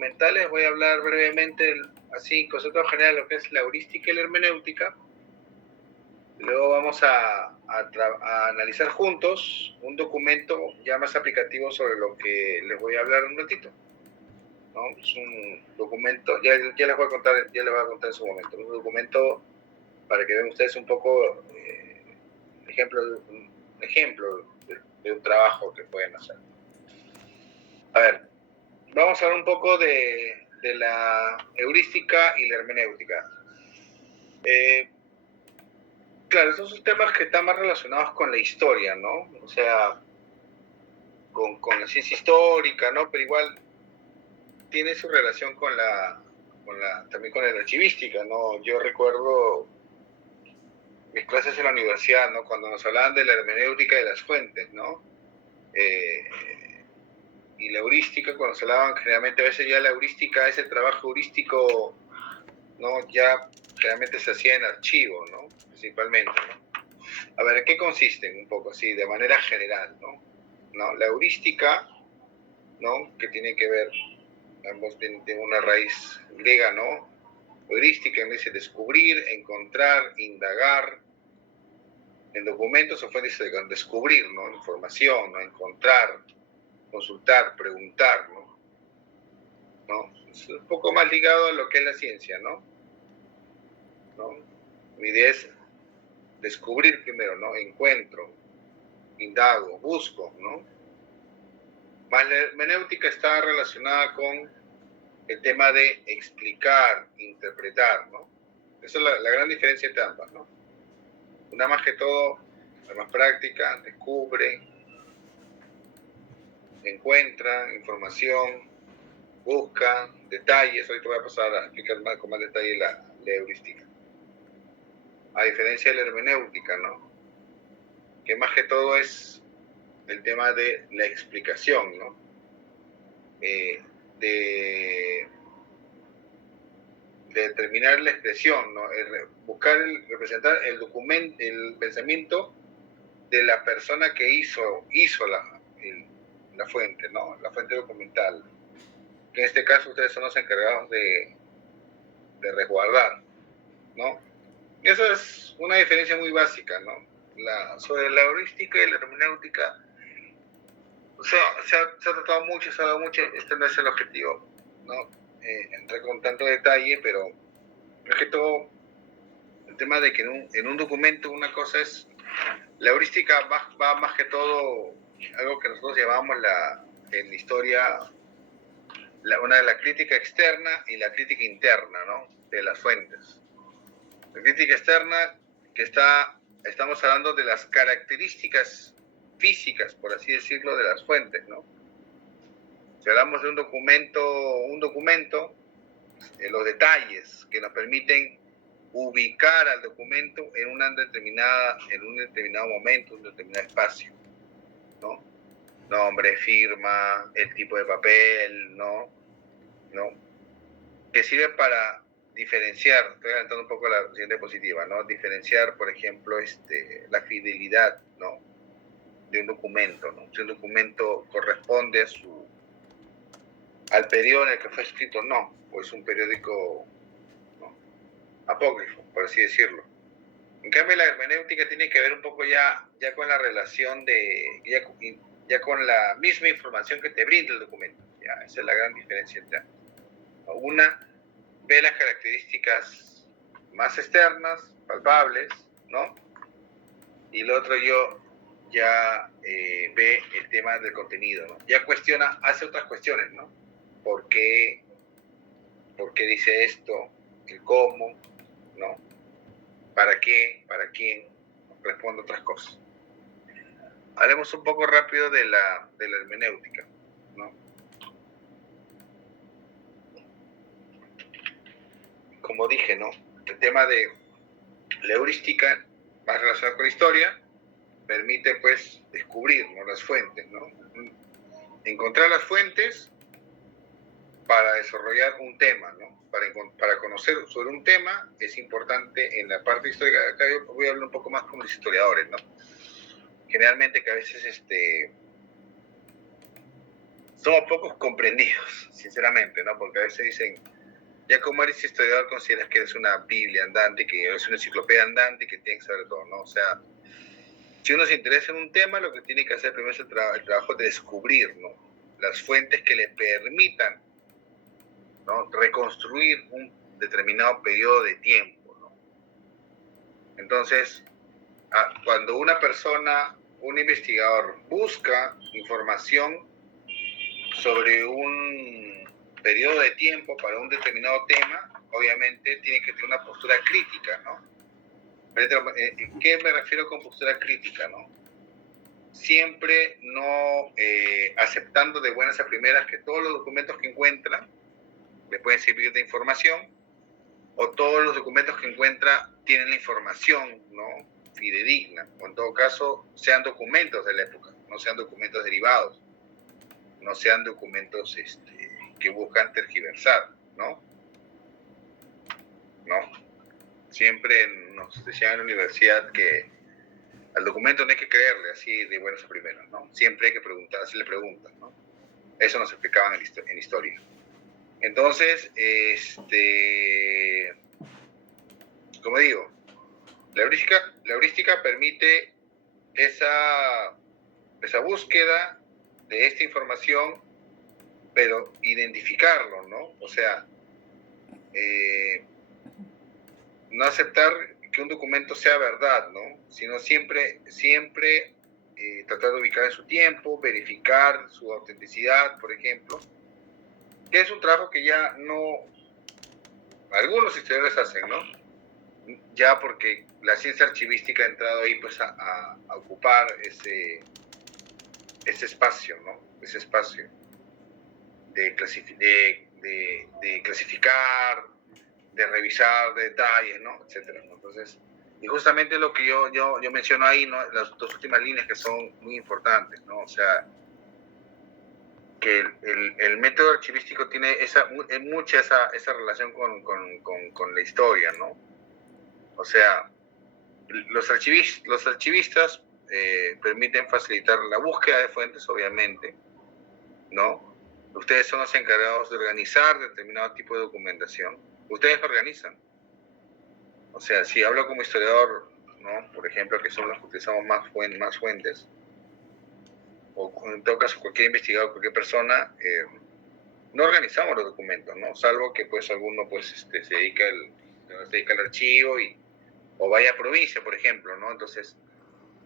documentales voy a hablar brevemente, así, concepto general, lo que es la heurística y la hermenéutica. Luego vamos a analizar juntos un documento ya más aplicativo sobre lo que les voy a hablar un ratito, ¿no? Es un documento, ya les voy a contar en su momento, un documento para que vean ustedes un poco un ejemplo de un trabajo que pueden hacer. A ver, vamos a hablar un poco de la heurística y la hermenéutica. Claro, estos son temas que están más relacionados con la historia, ¿no? O sea, con la ciencia histórica, ¿no? Pero igual tiene su relación también con la archivística, ¿no? Yo recuerdo mis clases en la universidad, ¿no? Cuando nos hablaban de la hermenéutica de las fuentes, ¿no? Y la heurística, cuando se hablaban, generalmente a veces ya la heurística, ese trabajo heurístico, ¿no? Ya generalmente se hacía en archivo, ¿no? Principalmente, ¿no? A ver, ¿en qué consisten un poco así, de manera general, ¿no? La heurística, ¿no? Que tiene que ver, ambos tienen una raíz griega, ¿no? Heurística dice descubrir, encontrar, indagar en documentos o fuentes de descubrir, ¿no? Información, ¿no? Encontrar, consultar, preguntar, ¿no? Es un poco más ligado a lo que es la ciencia, ¿no? Mi idea es descubrir primero, ¿no? Encuentro, indago, busco, ¿no? Más la hermenéutica está relacionada con el tema de explicar, interpretar, ¿no? Esa es la gran diferencia entre ambas, ¿no? Una más que todo, la más práctica, descubre, encuentra información, busca detalles. Hoy te voy a pasar a explicar con más detalle la heurística. A diferencia de la hermenéutica, ¿no? Que más que todo es el tema de la explicación, ¿no? De determinar la expresión, ¿no? Buscar representar el pensamiento de la persona que hizo la fuente, ¿no? La fuente documental. Que en este caso ustedes son los encargados de resguardar, ¿no? Y eso es una diferencia muy básica, ¿no? Sobre la heurística y la hermenéutica, o sea, se ha tratado mucho, se ha dado mucho, este no es el objetivo, ¿no? Entrar con tanto detalle, pero es que todo el tema de que en un documento una cosa es, la heurística va más que todo algo que nosotros llamamos en la historia una de la crítica externa y la crítica interna, ¿no? De las fuentes. La crítica externa estamos hablando de las características físicas, por así decirlo, de las fuentes, ¿no? Si hablamos de un documento, los detalles que nos permiten ubicar al documento en un determinado momento, un determinado espacio, ¿no? Nombre, firma, el tipo de papel, ¿no? Que sirve para diferenciar, estoy adelantando un poco la siguiente diapositiva, ¿no? Diferenciar, por ejemplo, la fidelidad, ¿no? De un documento, ¿no? Si un documento corresponde al periodo en el que fue escrito, no, o es un periódico, ¿no? Apócrifo, por así decirlo. En cambio, la hermenéutica tiene que ver un poco ya con la relación ya con la misma información que te brinda el documento. Ya, esa es la gran diferencia entre ambos. Una ve las características más externas, palpables, ¿no? Y el otro ya ve el tema del contenido, ¿no? Ya hace otras cuestiones, ¿no? ¿Por qué dice esto? ¿El cómo? ¿No? ¿Para qué? ¿Para quién? Responde otras cosas. Hablemos un poco rápido de la hermenéutica, ¿no? Como dije, ¿no? El tema de la heurística, más relacionado con la historia, permite, pues, descubrir, ¿no? Las fuentes, ¿no? Encontrar las fuentes para desarrollar un tema, ¿no? Para conocer sobre un tema es importante en la parte histórica. Acá yo voy a hablar un poco más con los historiadores, ¿no? Generalmente que a veces somos pocos comprendidos, sinceramente, ¿no? Porque a veces dicen, ya como eres historiador, consideras que eres una Biblia andante, que eres una enciclopedia andante, que tienes que saber todo, ¿no? O sea, si uno se interesa en un tema, lo que tiene que hacer primero es el trabajo de descubrir, ¿no? Las fuentes que le permitan, ¿no? Reconstruir un determinado periodo de tiempo, ¿no? Entonces, cuando una persona, un investigador, busca información sobre un periodo de tiempo para un determinado tema, obviamente tiene que tener una postura crítica, ¿no? ¿En qué me refiero con postura crítica, no? Siempre no aceptando de buenas a primeras que todos los documentos que encuentra le pueden servir de información, o todos los documentos que encuentra tienen la información, ¿no? Fidedigna, o en todo caso sean documentos de la época, no sean documentos derivados, no sean documentos que buscan tergiversar, ¿no? Siempre nos decían en la universidad que al documento no hay que creerle así de buenas a primeras, ¿no? Siempre hay que preguntar, hacerle preguntas, ¿no? Eso nos explicaban en historia. Entonces, como digo, la heurística permite esa búsqueda de esta información, pero identificarlo, ¿no? O sea, no aceptar que un documento sea verdad, ¿no? Sino siempre tratar de ubicar en su tiempo, verificar su autenticidad, por ejemplo, que es un trabajo que ya no algunos historiadores hacen, ¿no? Ya porque la ciencia archivística ha entrado ahí pues a ocupar ese espacio, ¿no? Ese espacio de clasificar, de revisar detalles, ¿no? Etcétera, ¿no? Entonces, y justamente lo que yo menciono ahí, ¿no? Las dos últimas líneas que son muy importantes, ¿no? O sea, que el método archivístico tiene mucha esa relación con la historia, ¿no? O sea, los archivistas permiten facilitar la búsqueda de fuentes, obviamente, ¿no? Ustedes son los encargados de organizar determinado tipo de documentación. Ustedes lo organizan. O sea, si hablo como historiador, ¿no? Por ejemplo, que son los que utilizamos más fuentes, o en todo caso cualquier investigador, cualquier persona, no organizamos los documentos, ¿no? Salvo que pues alguno pues se dedica al archivo o vaya a provincia, por ejemplo, ¿no? Entonces,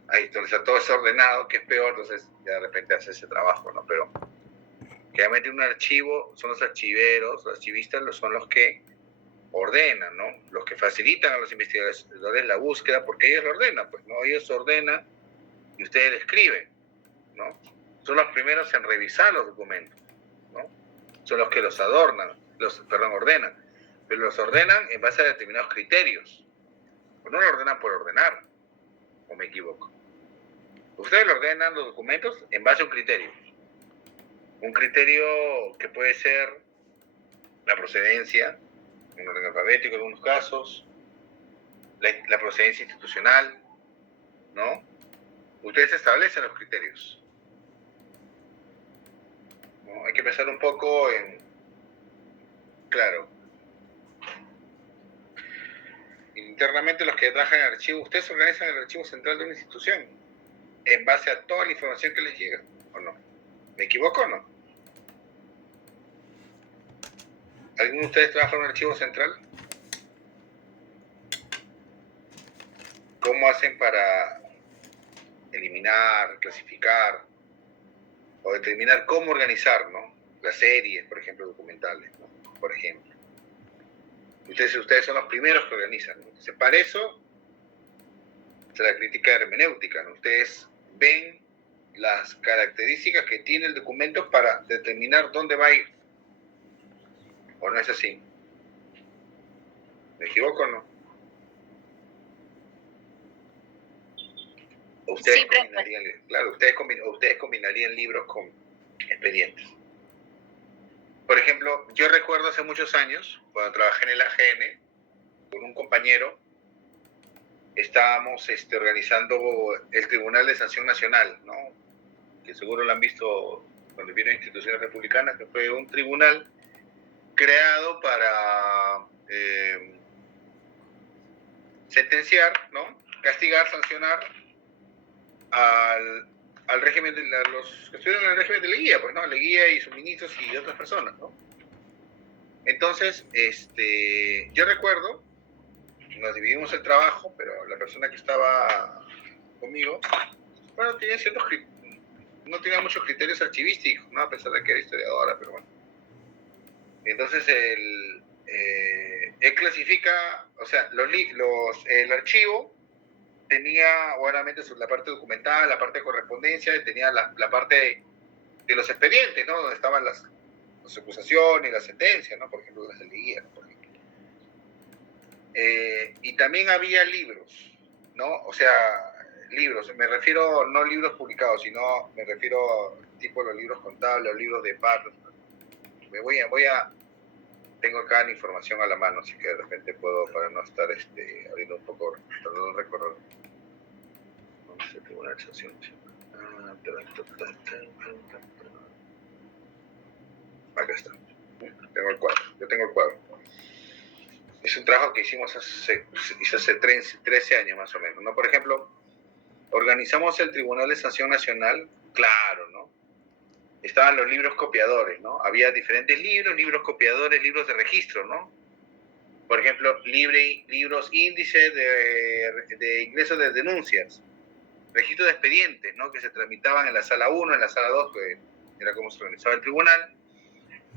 ahí entonces todo es ordenado, que es peor, entonces ya de repente hace ese trabajo, ¿no? Pero realmente un archivo son los archiveros, los archivistas son los que ordenan, ¿no? Los que facilitan a los investigadores la búsqueda, porque ellos lo ordenan, pues, ¿no? Ellos ordenan y ustedes le escriben, ¿no? Son los primeros en revisar los documentos, ¿no? Son los que los ordenan, pero los ordenan en base a determinados criterios. Pues no lo ordenan por ordenar, o me equivoco. Ustedes lo ordenan los documentos en base a un criterio. Un criterio que puede ser la procedencia, en orden alfabético en algunos casos, la procedencia institucional, ¿no? Ustedes establecen los criterios, ¿no? Hay que pensar un poco claro, internamente los que trabajan en el archivo, ustedes organizan el archivo central de una institución en base a toda la información que les llega, ¿o no? ¿Me equivoco o no? ¿Alguno de ustedes trabaja en un archivo central? ¿Cómo hacen para eliminar, clasificar o determinar cómo organizar, ¿no? Las series, por ejemplo, documentales, ¿no? Por ejemplo. Ustedes son los primeros que organizan, ¿no? Entonces, para eso es la crítica hermenéutica, ¿no? Ustedes ven las características que tiene el documento para determinar dónde va a ir. ¿O no es así? ¿Me equivoco o no? Ustedes combinarían, claro, ustedes combinarían libros con expedientes. Por ejemplo, yo recuerdo hace muchos años, cuando trabajé en el AGN, con un compañero, estábamos organizando el Tribunal de Sanción Nacional, ¿no? Que seguro lo han visto cuando vino instituciones republicanas, que fue un tribunal creado para sentenciar, ¿no? Castigar, sancionar al régimen, a los que estuvieron en el régimen de Leguía, pues, ¿no? Leguía y sus ministros y otras personas, ¿no? Entonces, yo recuerdo, nos dividimos el trabajo, pero la persona que estaba conmigo, bueno, tenía no tenía muchos criterios archivísticos, ¿no? A pesar de que era historiadora, pero bueno. Entonces, él clasifica, o sea, el archivo tenía, obviamente, la parte documental, la parte de correspondencia, tenía la parte de los expedientes, ¿no? Donde estaban las acusaciones y las sentencias, ¿no? Por ejemplo, las Leguía, ¿no? Por ejemplo. Y también había libros, ¿no? O sea, libros, me refiero no libros publicados, sino me refiero tipo los libros contables, los libros de párrafos. Tengo acá la información a la mano, así que de repente puedo, para no estar abriendo un poco, tratando de recordar. No sé, tengo una excepción. Acá está. Yo tengo el cuadro. Es un trabajo que hicimos hace 13 años más o menos, ¿no? Por ejemplo, organizamos el Tribunal de Sanción Nacional, claro, ¿no? Estaban los libros copiadores, ¿no? Había diferentes libros copiadores, libros de registro, ¿no? Por ejemplo, libros índices de ingresos de denuncias, registros de expedientes, ¿no? Que se tramitaban en la sala 1, en la sala 2, que era como se organizaba el tribunal,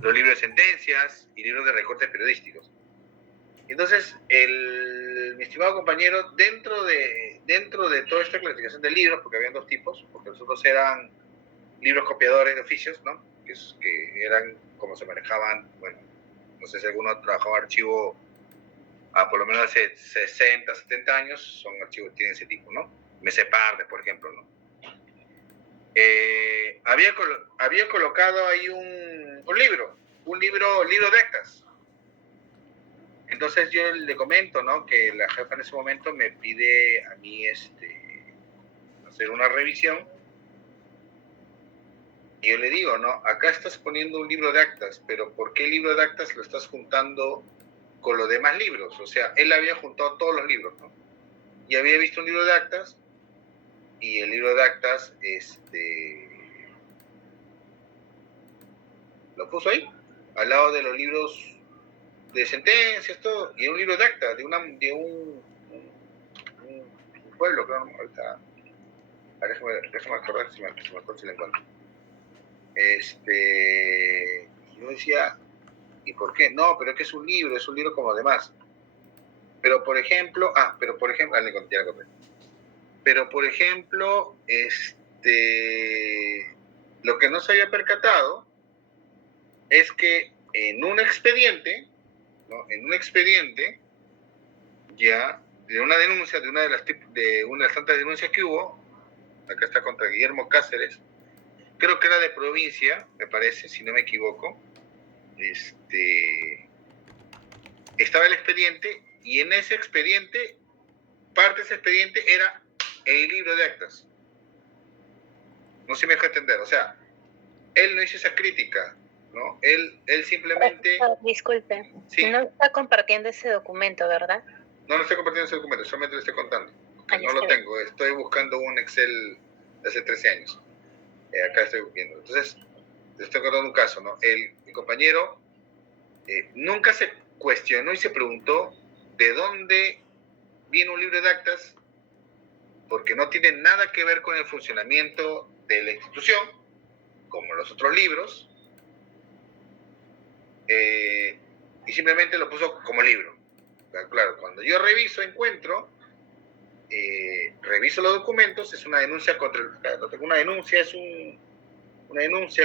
los libros de sentencias y libros de recortes periodísticos. Entonces, mi estimado compañero, dentro de toda esta clasificación de libros, porque habían dos tipos, porque los otros eran libros copiadores de oficios, ¿no? Que eran como se manejaban, bueno, no sé si alguno trabajaba archivo por lo menos hace 60, 70 años, son archivos que tienen ese tipo, ¿no? Mesepardes, por ejemplo, ¿no? Había colocado ahí un libro de actas. Entonces yo le comento, ¿no? Que la jefa en ese momento me pide a mí hacer una revisión. Y yo le digo, ¿no? Acá estás poniendo un libro de actas, pero ¿por qué el libro de actas lo estás juntando con los demás libros? O sea, él había juntado todos los libros, ¿no? Y había visto un libro de actas, y el libro de actas, lo puso ahí, al lado de los libros de sentencias, todo, y un libro de actas, de un pueblo, creo, ¿no? Ahorita, déjame acordar si me acuerdo si lo encuentro. Yo decía, ¿y por qué? No, pero es que es un libro como demás. Pero por ejemplo, le conté algo. Pero por ejemplo, lo que no se había percatado es que en un expediente, ¿no? Ya, de una denuncia, de una de las tantas denuncias que hubo, acá está contra Guillermo Cáceres, creo que era de provincia, me parece, si no me equivoco, estaba el expediente, y en ese expediente, parte de ese expediente era el libro de actas. No se me dejó entender, o sea, él no hizo esa crítica, ¿no? Él simplemente... Disculpe, ¿sí? No está compartiendo ese documento, ¿verdad? No estoy compartiendo ese documento, solamente lo estoy contando. No lo tengo, estoy buscando un Excel de hace 13 años. Acá estoy viendo. Entonces, estoy contando un caso, ¿no? Mi compañero nunca se cuestionó y se preguntó de dónde viene un libro de actas, porque no tiene nada que ver con el funcionamiento de la institución, como los otros libros, y simplemente lo puso como libro. Claro, cuando yo reviso los documentos, es una denuncia contra una denuncia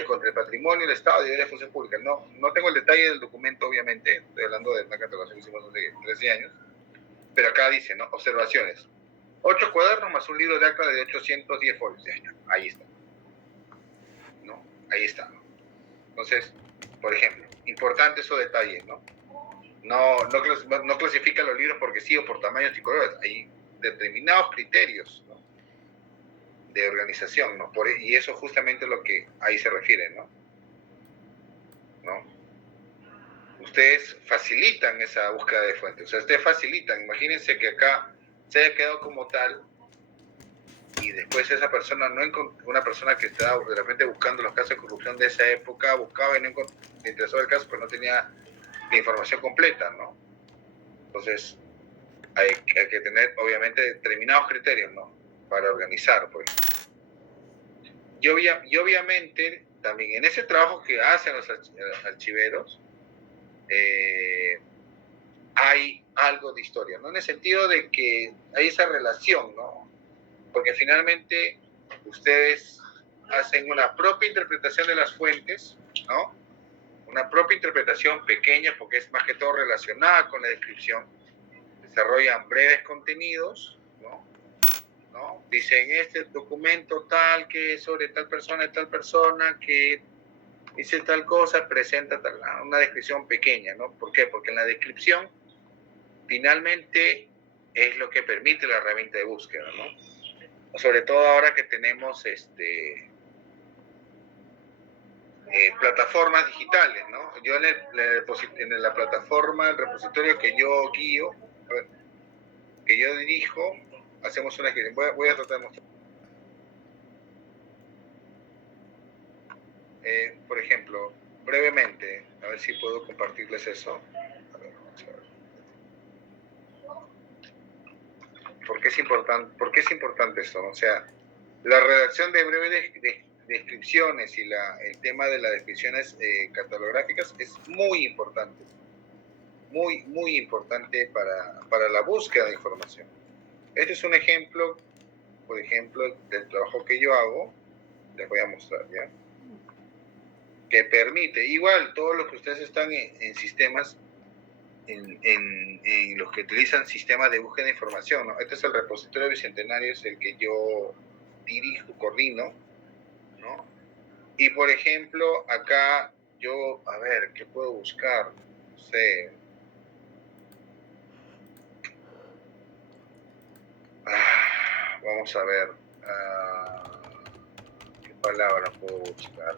contra el patrimonio del Estado y de la función pública. No tengo el detalle del documento, obviamente, estoy hablando de una catalogación que hicimos hace 13 años, pero acá dice, ¿no? Observaciones. 8 cuadernos más un libro de acta de 810 folios. Ahí está. ¿No? Ahí está, ¿no? Entonces, por ejemplo, importante esos detalles, ¿no? No clasifica los libros porque sí o por tamaños y colores. Hay determinados criterios, ¿no? de organización, ¿no? Y eso justamente es lo que ahí se refiere, ¿no? Ustedes facilitan esa búsqueda de fuentes, o sea, ustedes facilitan, imagínense que acá se haya quedado como tal y después esa persona, una persona que estaba de repente buscando los casos de corrupción de esa época, buscaba y no le interesó el caso, pero no tenía la información completa, ¿no? Entonces, hay que tener, obviamente, determinados criterios, ¿no? Para organizar, pues. Y obviamente, también en ese trabajo que hacen los archiveros, hay algo de historia, ¿no? En el sentido de que hay esa relación, ¿no? Porque finalmente ustedes hacen una propia interpretación de las fuentes, ¿no? Una propia interpretación pequeña, porque es más que todo relacionada con la descripción. Desarrollan breves contenidos, ¿no? Dicen, este documento tal, que es sobre tal persona, que dice tal cosa, presenta una descripción pequeña, ¿no? ¿Por qué? Porque en la descripción finalmente es lo que permite la herramienta de búsqueda, ¿no? Sobre todo ahora que tenemos plataformas digitales, ¿no? Yo en la plataforma, el repositorio que yo guío, que yo dirijo, hacemos una descripción. Voy a tratar de mostrar. Por ejemplo, brevemente, a ver si puedo compartirles eso. A ver, vamos a ver. ¿Por qué es importante esto? O sea, la redacción de breves descripciones y el tema de las descripciones catalográficas es muy importante. Muy, muy importante para la búsqueda de información. Este es un ejemplo, por ejemplo, del trabajo que yo hago. Les voy a mostrar, ¿ya? Que permite, igual, todos los que ustedes están en sistemas, en los que utilizan sistemas de búsqueda de información, ¿no? Este es el repositorio bicentenario, es el que yo dirijo, coordino, ¿no? Y por ejemplo, acá yo, a ver, ¿qué puedo buscar? No sé. Vamos a ver. ¿Qué palabra puedo buscar?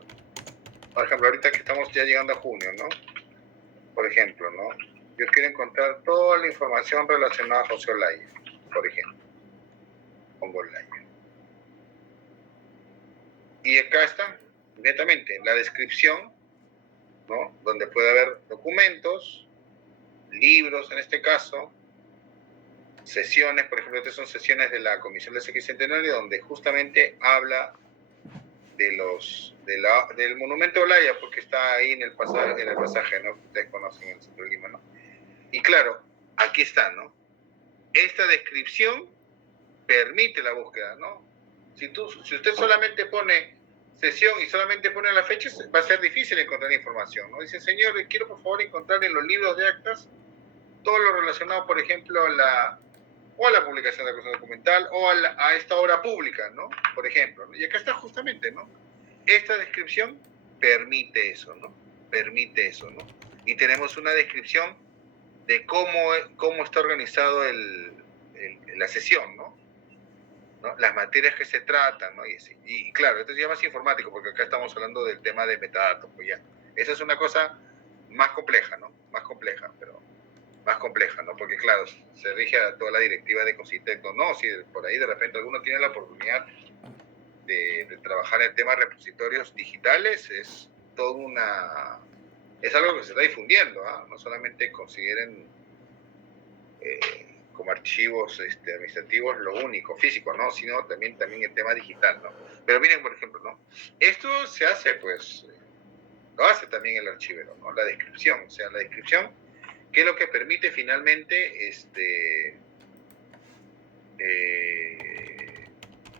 Por ejemplo, ahorita que estamos ya llegando a junio, ¿no? Por ejemplo, ¿no? Yo quiero encontrar toda la información relacionada a José Olaya, por ejemplo. Pongo Olaya. Y acá está, netamente, la descripción, ¿no? Donde puede haber documentos, libros en este caso, sesiones, por ejemplo, estas son sesiones de la Comisión del Sexentenario, donde justamente habla del monumento Olaya, porque está ahí en el pasaje, ¿no? Ustedes conocen el centro de Lima, ¿no? Y claro, aquí está, ¿no? Esta descripción permite la búsqueda, ¿no? Si usted solamente pone sesión y solamente pone las fechas, va a ser difícil encontrar información, ¿no? Dice, señor, quiero por favor encontrar en los libros de actas todo lo relacionado, por ejemplo, a la publicación de la cosa documental o a esta obra pública, ¿no? Por ejemplo, ¿no? Y acá está justamente, ¿no? Esta descripción permite eso, ¿no? Permite eso, ¿no? Y tenemos una descripción de cómo está organizado la sesión, ¿no? Las materias que se tratan, ¿no? Y claro, esto ya es más informático, porque acá estamos hablando del tema de metadatos, pues ya. Esa es una cosa más compleja, ¿no? Más compleja, ¿no? Porque claro, se rige a toda la directiva de Cositecno. No, si por ahí de repente alguno tiene la oportunidad de trabajar en temas de repositorios digitales, es algo que se está difundiendo, ¿eh? No solamente consideren como archivos administrativos lo único, físico, ¿no? Sino también el tema digital, ¿no? Pero miren, por ejemplo, ¿no? Esto se hace, pues, lo hace también el archivero, ¿no? La descripción, o sea, la descripción, que es lo que permite finalmente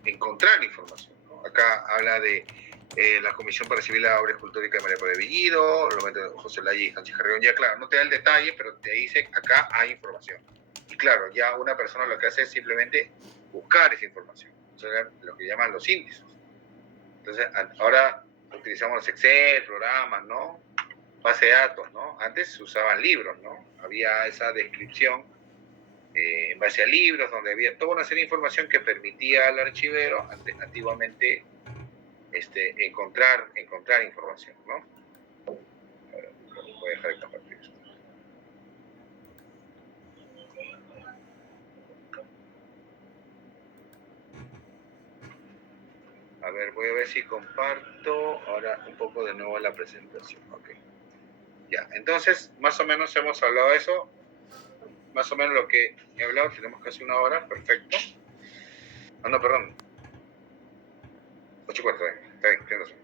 encontrar información, ¿no? Acá habla de la Comisión para Recibir la Obra Escultórica de María Pablo Bellido, los momentos de José Olaya y Sánchez Carrión. Ya, claro, no te da el detalle, pero te dice, acá hay información. Y claro, ya una persona lo que hace es simplemente buscar esa información. Eso es lo que llaman los índices. Entonces, ahora utilizamos los Excel, programas, ¿no? Base de datos, ¿no? Antes se usaban libros, ¿no? Había esa descripción en base a libros, donde había toda una serie de información que permitía al archivero antiguamente encontrar información, ¿no? Voy a dejar de compartir esto. A ver, voy a ver si comparto ahora un poco de nuevo la presentación. Ok. Ya, entonces, más o menos hemos hablado de eso. Más o menos lo que he hablado, tenemos casi una hora, perfecto. Ah, no, perdón. 8:04, está bien, tienes razón.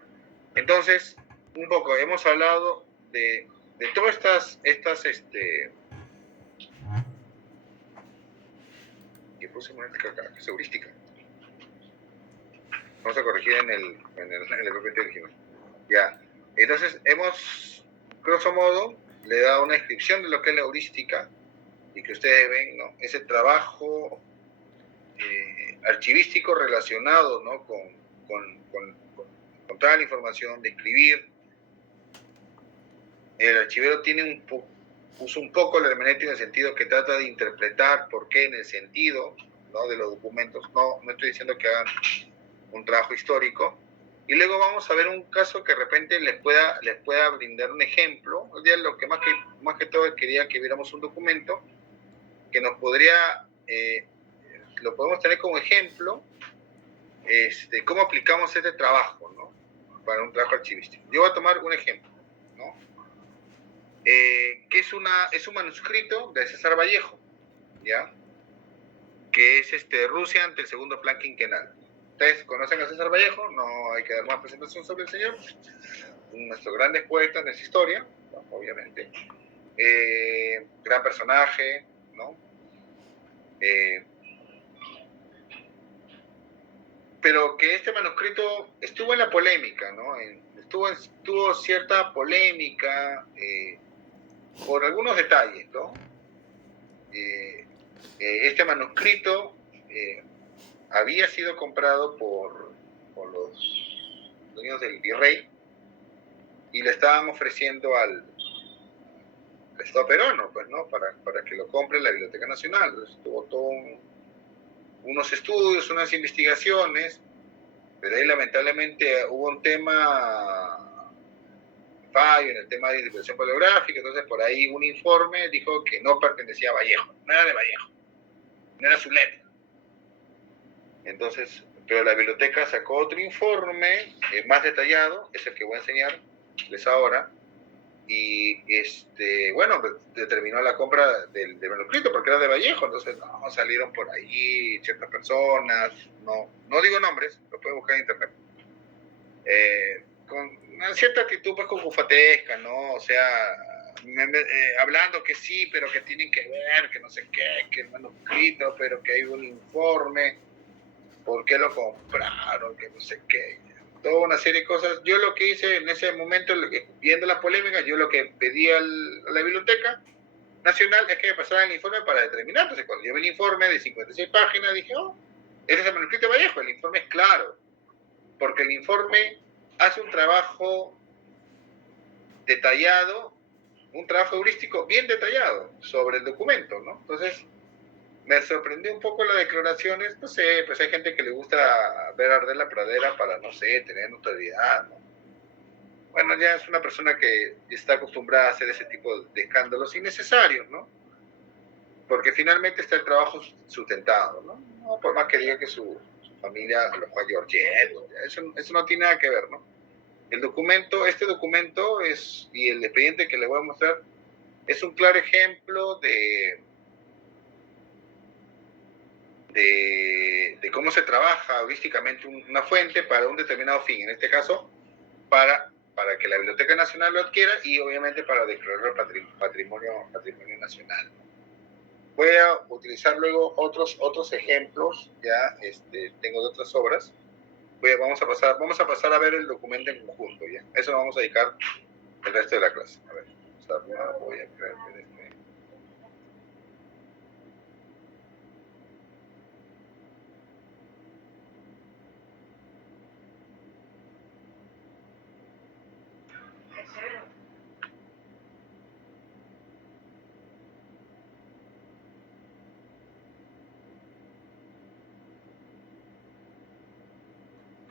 Entonces, un poco, hemos hablado de todas estas ¿qué puse acá? Es heurística. Vamos a corregir en el PPT original. Ya. Entonces, hemos, grosso modo, le he dado una descripción de lo que es la heurística y que ustedes ven, ¿no? Ese trabajo archivístico relacionado, ¿no? con toda la información, de escribir. El archivero usa un poco la hermenéutica en el sentido que trata de interpretar por qué en el sentido, ¿no? de los documentos. No estoy diciendo que hagan un trabajo histórico. Y luego vamos a ver un caso que de repente les pueda brindar un ejemplo. El día lo que más que todo quería que viéramos un documento que nos podría, lo podemos tener como ejemplo, cómo aplicamos este trabajo, ¿no? Para un trabajo archivístico. Yo voy a tomar un ejemplo, ¿no? Que es un manuscrito de César Vallejo, ¿ya? Que es Rusia ante el segundo plan quinquenal. ¿Ustedes conocen a César Vallejo? No hay que dar más presentación sobre el señor. Nuestros grandes poetas de esa historia, ¿no? Obviamente. Gran personaje, ¿no? Pero que este manuscrito estuvo en la polémica, ¿no? Tuvo cierta polémica por algunos detalles, ¿no? Este manuscrito había sido comprado por los dueños del virrey y le estaban ofreciendo al Estado peruano, pues, ¿no? Para que lo compre la Biblioteca Nacional. Entonces, tuvo unos estudios, unas investigaciones, pero ahí lamentablemente hubo un fallo en el tema de interpretación paleográfica. Entonces por ahí un informe dijo que no pertenecía a Vallejo, no era de Vallejo, no era su letra. Entonces, pero la biblioteca sacó otro informe más detallado, es el que voy a enseñarles ahora, y bueno, determinó la compra del manuscrito porque era de Vallejo. Entonces no, salieron por ahí ciertas personas, no digo nombres, lo pueden buscar en internet, con una cierta actitud pues confufatesca, ¿no? O sea, hablando que sí, pero que tienen que ver, que no sé qué, que el manuscrito, pero que hay un informe, por qué lo compraron, que no sé qué, toda una serie de cosas. Yo lo que hice en ese momento, viendo la polémica, yo lo que pedí a la Biblioteca Nacional es que me pasaran el informe para determinar. Entonces, cuando yo vi el informe de 56 páginas, dije, oh, ese es el manuscrito de Vallejo, el informe es claro, porque el informe hace un trabajo detallado, un trabajo heurístico bien detallado sobre el documento, ¿no? Entonces, me sorprendió un poco las declaraciones, no sé, pues hay gente que le gusta ver arder la pradera para, no sé, tener notoriedad, ¿no? Bueno, ya es una persona que está acostumbrada a hacer ese tipo de escándalos innecesarios, ¿no? Porque finalmente está el trabajo sustentado, ¿no? No por más que diga que su familia lo fue a Georgette, eso no tiene nada que ver, ¿no? Este documento y el expediente que le voy a mostrar, es un claro ejemplo de cómo se trabaja heurísticamente una fuente para un determinado fin, en este caso, para que la Biblioteca Nacional lo adquiera y obviamente para declarar patrimonio nacional. Voy a utilizar luego otros ejemplos, ya tengo de otras obras. Vamos a pasar a ver el documento en conjunto, ya. Eso vamos a dedicar el resto de la clase. A ver, voy a crear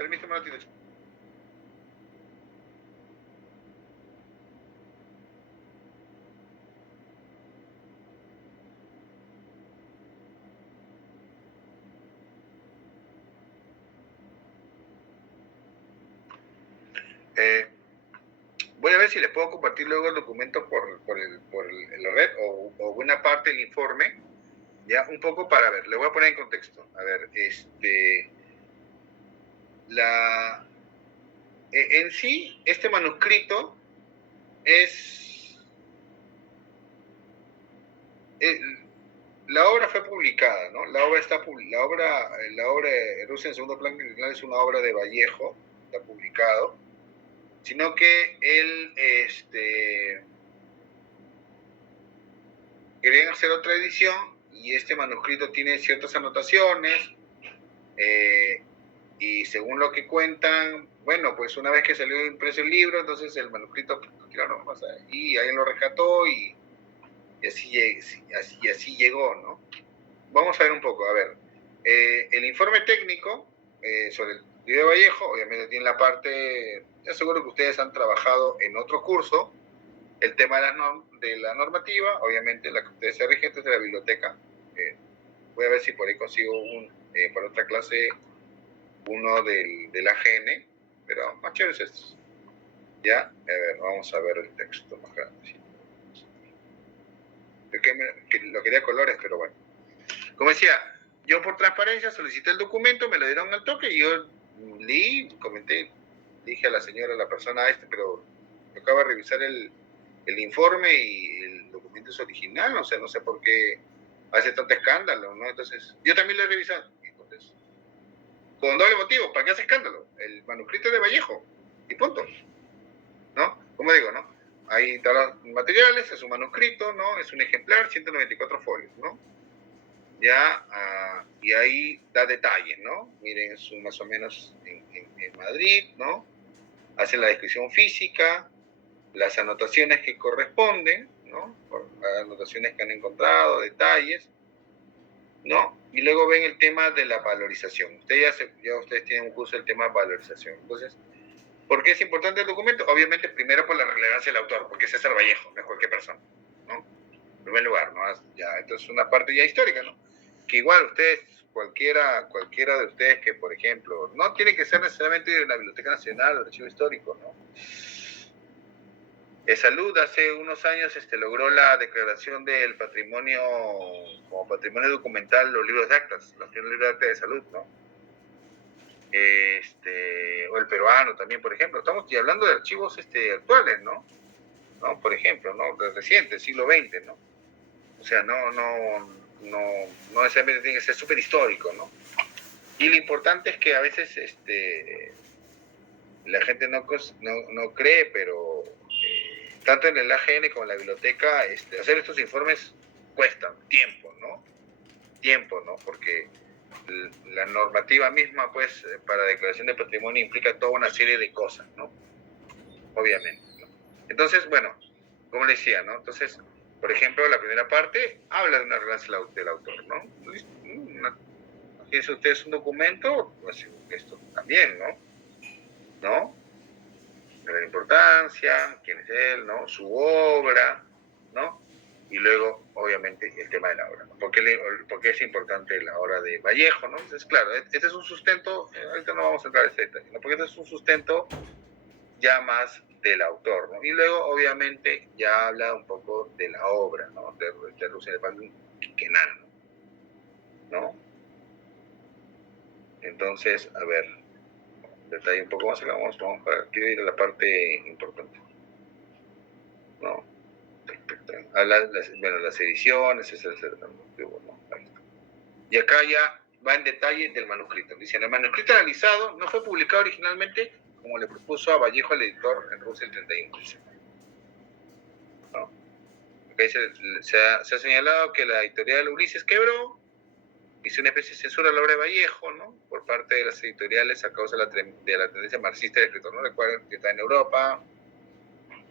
Permíteme un ratito. Voy a ver si les puedo compartir luego el documento por la red o buena parte del informe, ya un poco para ver, le voy a poner en contexto. A ver, en sí, este manuscrito es, la obra fue publicada, ¿no? La obra Rusia en segundo plano criminal es una obra de Vallejo, está publicado, sino que él, querían hacer otra edición y este manuscrito tiene ciertas anotaciones, y según lo que cuentan, bueno, pues una vez que salió impreso el libro, entonces el manuscrito lo tiraron, o sea, y alguien lo rescató y así llegó, ¿no? Vamos a ver un poco, a ver, el informe técnico sobre el libro de Vallejo, obviamente tiene la parte, yo seguro que ustedes han trabajado en otro curso, el tema de la normativa, obviamente la que ustedes se rigen es de la biblioteca. Voy a ver si por ahí consigo para otra clase uno del AGN, pero más chévere es esto. Ya, a ver, vamos a ver el texto más grande. Lo quería colores, pero bueno. Como decía, yo por transparencia solicité el documento, me lo dieron al toque y yo leí, comenté, dije a la señora, a la persona pero acaba de revisar el informe y el documento es original, o sea, no sé por qué hace tanto escándalo, ¿no? Entonces, yo también lo he revisado. Entonces, con doble motivo, ¿para qué hace escándalo? El manuscrito es de Vallejo, y punto, ¿no? Como digo, ¿no? Ahí están los materiales, es un manuscrito, ¿no? Es un ejemplar, 194 folios, ¿no? Ya, y ahí da detalles, ¿no? Miren, es más o menos en Madrid, ¿no? Hace la descripción física, las anotaciones que corresponden, ¿no? Anotaciones que han encontrado, detalles, ¿no? Y luego ven el tema de la valorización. Ustedes tienen un curso del tema de valorización. Entonces, ¿por qué es importante el documento? Obviamente, primero por la relevancia del autor, porque es César Vallejo, no es cualquier persona, ¿no? En primer lugar, ¿no? Ya, entonces, una parte ya histórica, ¿no? Que igual ustedes, cualquiera de ustedes que, por ejemplo, no tiene que ser necesariamente de la Biblioteca Nacional o el Archivo Histórico, ¿no? Salud hace unos años logró la declaración del patrimonio, como patrimonio documental, los libros de actas, los libros de actas de salud, ¿no? O el peruano también, por ejemplo. Estamos hablando de archivos actuales, ¿no? Por ejemplo, ¿no? Recientes, siglo XX, ¿no? O sea, no necesariamente tiene que ser súper histórico, ¿no? Y lo importante es que a veces la gente no cree, pero tanto en el AGN como en la biblioteca, hacer estos informes cuesta tiempo, ¿no? Porque la normativa misma, pues, para declaración de patrimonio implica toda una serie de cosas, ¿no? Obviamente, ¿no? Entonces, bueno, como le decía, ¿no? Entonces, por ejemplo, la primera parte habla de una relación del autor, ¿no? Fíjense ustedes un documento, pues, esto también, ¿no? De la importancia, quién es él, ¿no? Su obra, ¿no? Y luego, obviamente, el tema de la obra, ¿no? ¿Por qué es importante la obra de Vallejo, ¿no? Entonces, claro, este es un sustento, ahorita no vamos a entrar en ese detalle, ¿no? Porque este es un sustento ya más del autor, ¿no? Y luego, obviamente, ya habla un poco de la obra, ¿no? De Rusia de Van Kenan, ¿no? Entonces, a ver, detalle un poco más, quiero ir a la parte importante, ¿no? A las ediciones, etcétera, ¿no? Y acá ya va en detalle del manuscrito. Dicen, el manuscrito analizado no fue publicado originalmente como le propuso a Vallejo el editor en Rusia el 31. ¿No? Acá se ha señalado que la editorial Ulises quebró, hizo una especie de censura a la obra de Vallejo, ¿no? Por parte de las editoriales a causa de la tendencia marxista del escritor, ¿no? Recuerden que está en Europa,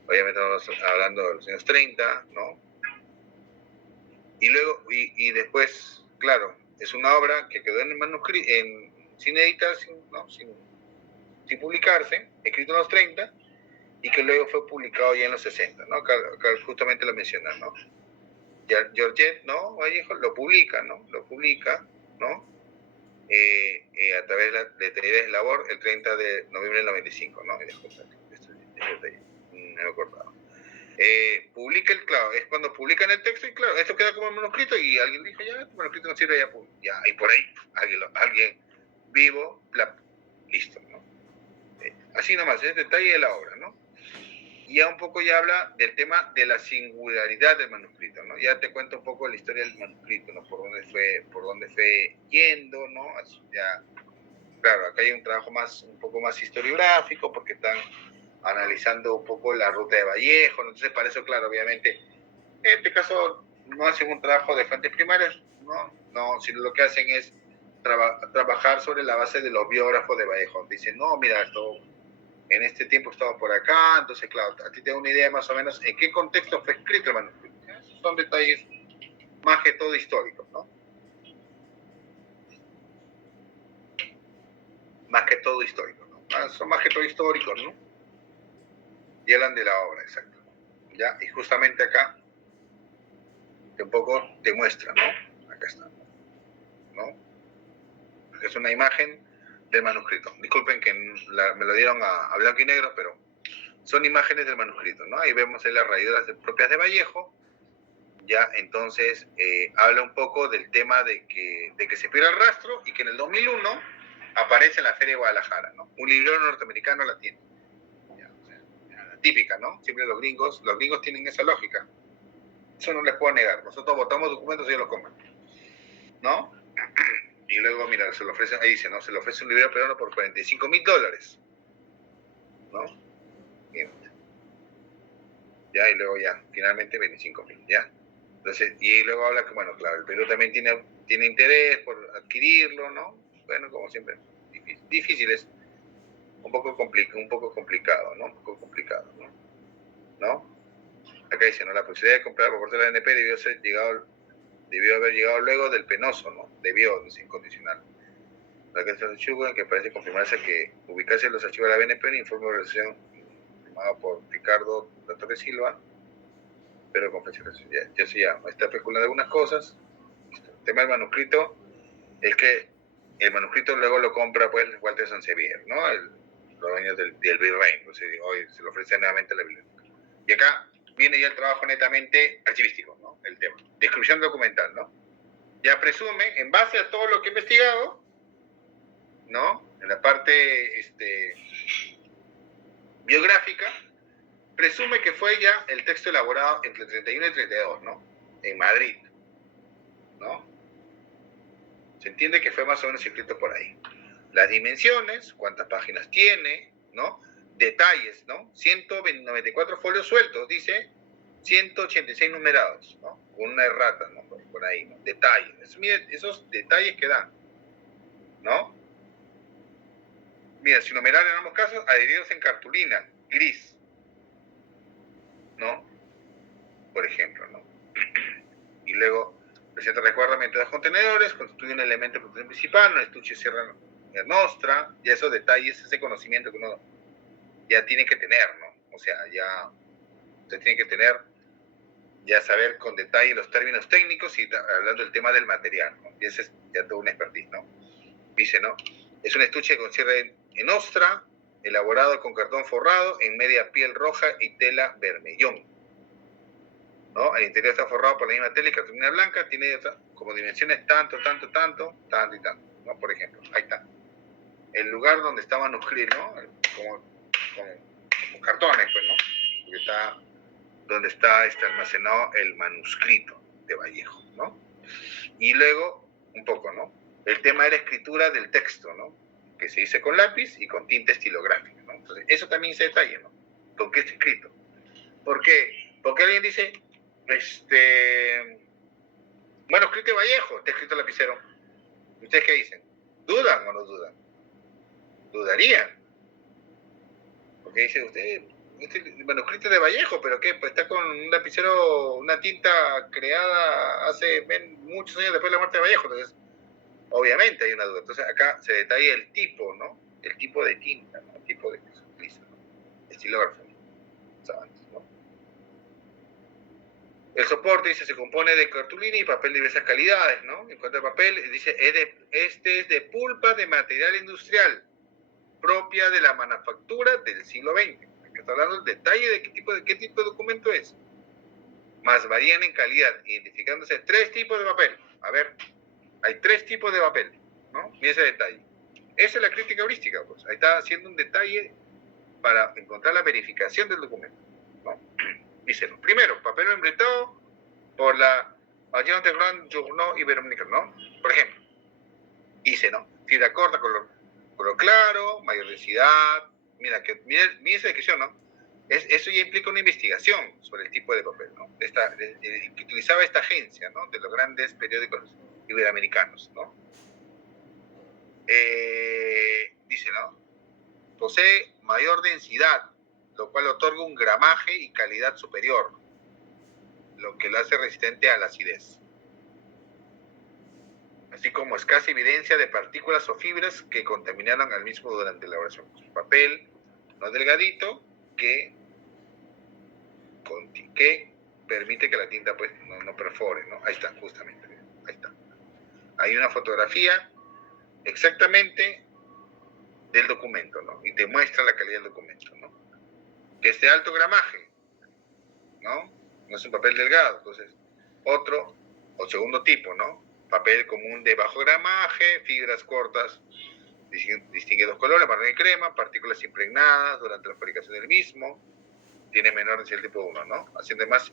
obviamente estamos hablando de los años 30, ¿no? Y luego, y después, claro, es una obra que quedó en el manuscrito, sin editar, sin publicarse, escrito en los 30, y que luego fue publicado ya en los 60, ¿no? Acá justamente lo mencionan, ¿no? Georgette, ¿no? Vallejo lo publica, ¿no? Lo publica, ¿no? A través de Talleres Labor el 30 de noviembre del 95, ¿no? No me acordaba. Publica claro, es cuando publican el texto y claro, esto queda como manuscrito y alguien dijo, ya, este manuscrito no sirve, ya, y por ahí alguien vivo, listo, ¿no? Así nomás, es el detalle de la obra, ¿no? Y ya un poco ya habla del tema de la singularidad del manuscrito, ¿no? Ya te cuento un poco la historia del manuscrito, ¿no? Por dónde fue yendo, ¿no? Ya, claro, acá hay un trabajo un poco más historiográfico, porque están analizando un poco la ruta de Vallejo, ¿no? Entonces para eso, claro, obviamente, en este caso no hacen un trabajo de fuentes primarias, no, sino lo que hacen es trabajar sobre la base de los biógrafos de Vallejo. Dicen, no, mira, esto en este tiempo estaba por acá, entonces claro, a ti te da una idea más o menos en qué contexto fue escrito el manuscrito. Esos son detalles más que todo históricos, ¿no? Más que todo históricos, ¿no? Son más que todo históricos, ¿no? Y hablan de la obra, exacto. ¿Ya? Y justamente acá un poco te muestra, ¿no? Acá está, ¿no? Porque es una imagen del manuscrito. Disculpen que me lo dieron a blanco y negro, pero son imágenes del manuscrito, ¿no? Ahí vemos las rayaduras propias de Vallejo. Ya, entonces habla un poco del tema de que se pierde el rastro y que en el 2001 aparece en la Feria de Guadalajara, ¿no? Un librero norteamericano la tiene. Ya, o sea, la típica, ¿no? Siempre los gringos tienen esa lógica. Eso no les puedo negar. Nosotros votamos documentos y ellos los compran, ¿no? Y luego, mira, se lo ofrecen, ahí dice, ¿no? Se le ofrece un librero peruano por $45,000, ¿no? Bien. Ya, y luego ya, finalmente 25,000, ¿ya? Entonces, y luego habla que, bueno, claro, el Perú también tiene interés por adquirirlo, ¿no? Bueno, como siempre, difícil es un poco complicado, ¿no? Un poco complicado, ¿no? Acá dice, ¿no? La posibilidad de comprar por parte de la ANP debió haber llegado luego del penoso, ¿no? Es incondicional. La que está en Chugo, que parece confirmarse que ubicarse en los archivos de la BNP, un informe de relación firmado por Ricardo La Torre Silva, pero confesión, ya se llama. Está especulando algunas cosas. El tema del manuscrito es que el manuscrito luego lo compra pues Walter Sansevier, ¿no? Los dueños del Virrey, pues hoy se lo ofrece nuevamente a la biblioteca. Y acá viene ya el trabajo netamente archivístico, ¿no? El tema. Descripción documental, ¿no? Ya presume, en base a todo lo que he investigado, ¿no? En la parte biográfica, presume que fue ya el texto elaborado entre 31 y 32, ¿no? En Madrid, ¿no? Se entiende que fue más o menos escrito por ahí. Las dimensiones, cuántas páginas tiene, ¿no? Detalles, ¿no? 194 folios sueltos, dice 186 numerados, ¿no? Con una errata, ¿no? Por ahí, ¿no? Detalles. Mire, esos detalles que dan, ¿no? Mira, sin numerar en ambos casos, adheridos en cartulina, gris, ¿no? Por ejemplo, ¿no? Y luego presenta recuerdamiento de los contenedores, constituye un elemento de protección principal, un estuche cierra nostra, y esos detalles, ese conocimiento que uno ya tiene que tener, ¿no? O sea, ya usted tiene que tener, ya saber con detalle los términos técnicos y hablando del tema del material, ¿no? Y ese es ya todo un expertise, ¿no? Dice, ¿no? Es un estuche con cierre en ostra, elaborado con cartón forrado en media piel roja y tela vermellón, ¿no? El interior está forrado por la misma tela y cartulina blanca, tiene como dimensiones tanto y tanto, ¿no? Por ejemplo, ahí está. El lugar donde está manuscrito, ¿no? Como cartones, pues, ¿no? Porque está donde está almacenado el manuscrito de Vallejo, ¿no? Y luego, un poco, ¿no? El tema de la escritura del texto, ¿no? Que se dice con lápiz y con tinta estilográfica, ¿no? Entonces, eso también se detalla, ¿no? ¿Con qué está escrito? ¿Por qué? Porque alguien dice, bueno, escrito de Vallejo, está escrito lapicero. ¿Ustedes qué dicen? ¿Dudan o no dudan? Dudarían. Porque dice usted, el manuscrito de Vallejo, pero ¿qué? Pues está con un lapicero, una tinta creada hace muchos años después de la muerte de Vallejo. Entonces, obviamente hay una duda. Entonces, acá se detalla el tipo, ¿no? El tipo de tinta, ¿no? tipo de que se utiliza, ¿no? Estilógrafo, ¿sabes? ¿No? El soporte, dice, se compone de cartulina y papel de diversas calidades, ¿no? En cuanto al papel, dice, este es de pulpa de material industrial, propia de la manufactura del siglo XX. Aquí está hablando del detalle de qué tipo de documento es. Más varían en calidad, identificándose 3 tipos de papel. A ver, hay 3 tipos de papel, ¿no? Y ese detalle. Esa es la crítica heurística, pues. Ahí está haciendo un detalle para encontrar la verificación del documento, ¿no? Dice, primero, papel membretado por la Agence de Grand Journaux Iberoamericano, ¿no? Por ejemplo, dice, ¿no? Fibra corta, color claro, mayor densidad. Mira esa descripción, ¿no? Eso ya implica una investigación sobre el tipo de papel, ¿no? Que utilizaba esta agencia, ¿no? De los grandes periódicos iberoamericanos, ¿no? Dice, ¿no? Posee mayor densidad, lo cual otorga un gramaje y calidad superior, lo que lo hace resistente a la acidez. Así como escasa evidencia de partículas o fibras que contaminaron al mismo durante la elaboración. Papel no delgadito que permite que la tinta pues no perfore, ¿no? Ahí está, justamente, ahí está. Hay una fotografía exactamente del documento, ¿no? Y te muestra la calidad del documento, ¿no? Que es de alto gramaje, ¿no? No es un papel delgado, entonces, otro o segundo tipo, ¿no? Papel común de bajo gramaje, fibras cortas, distingue 2 colores, marrón y crema, partículas impregnadas durante la fabricación del mismo, tiene menor densidad tipo 1, ¿no? Haciendo más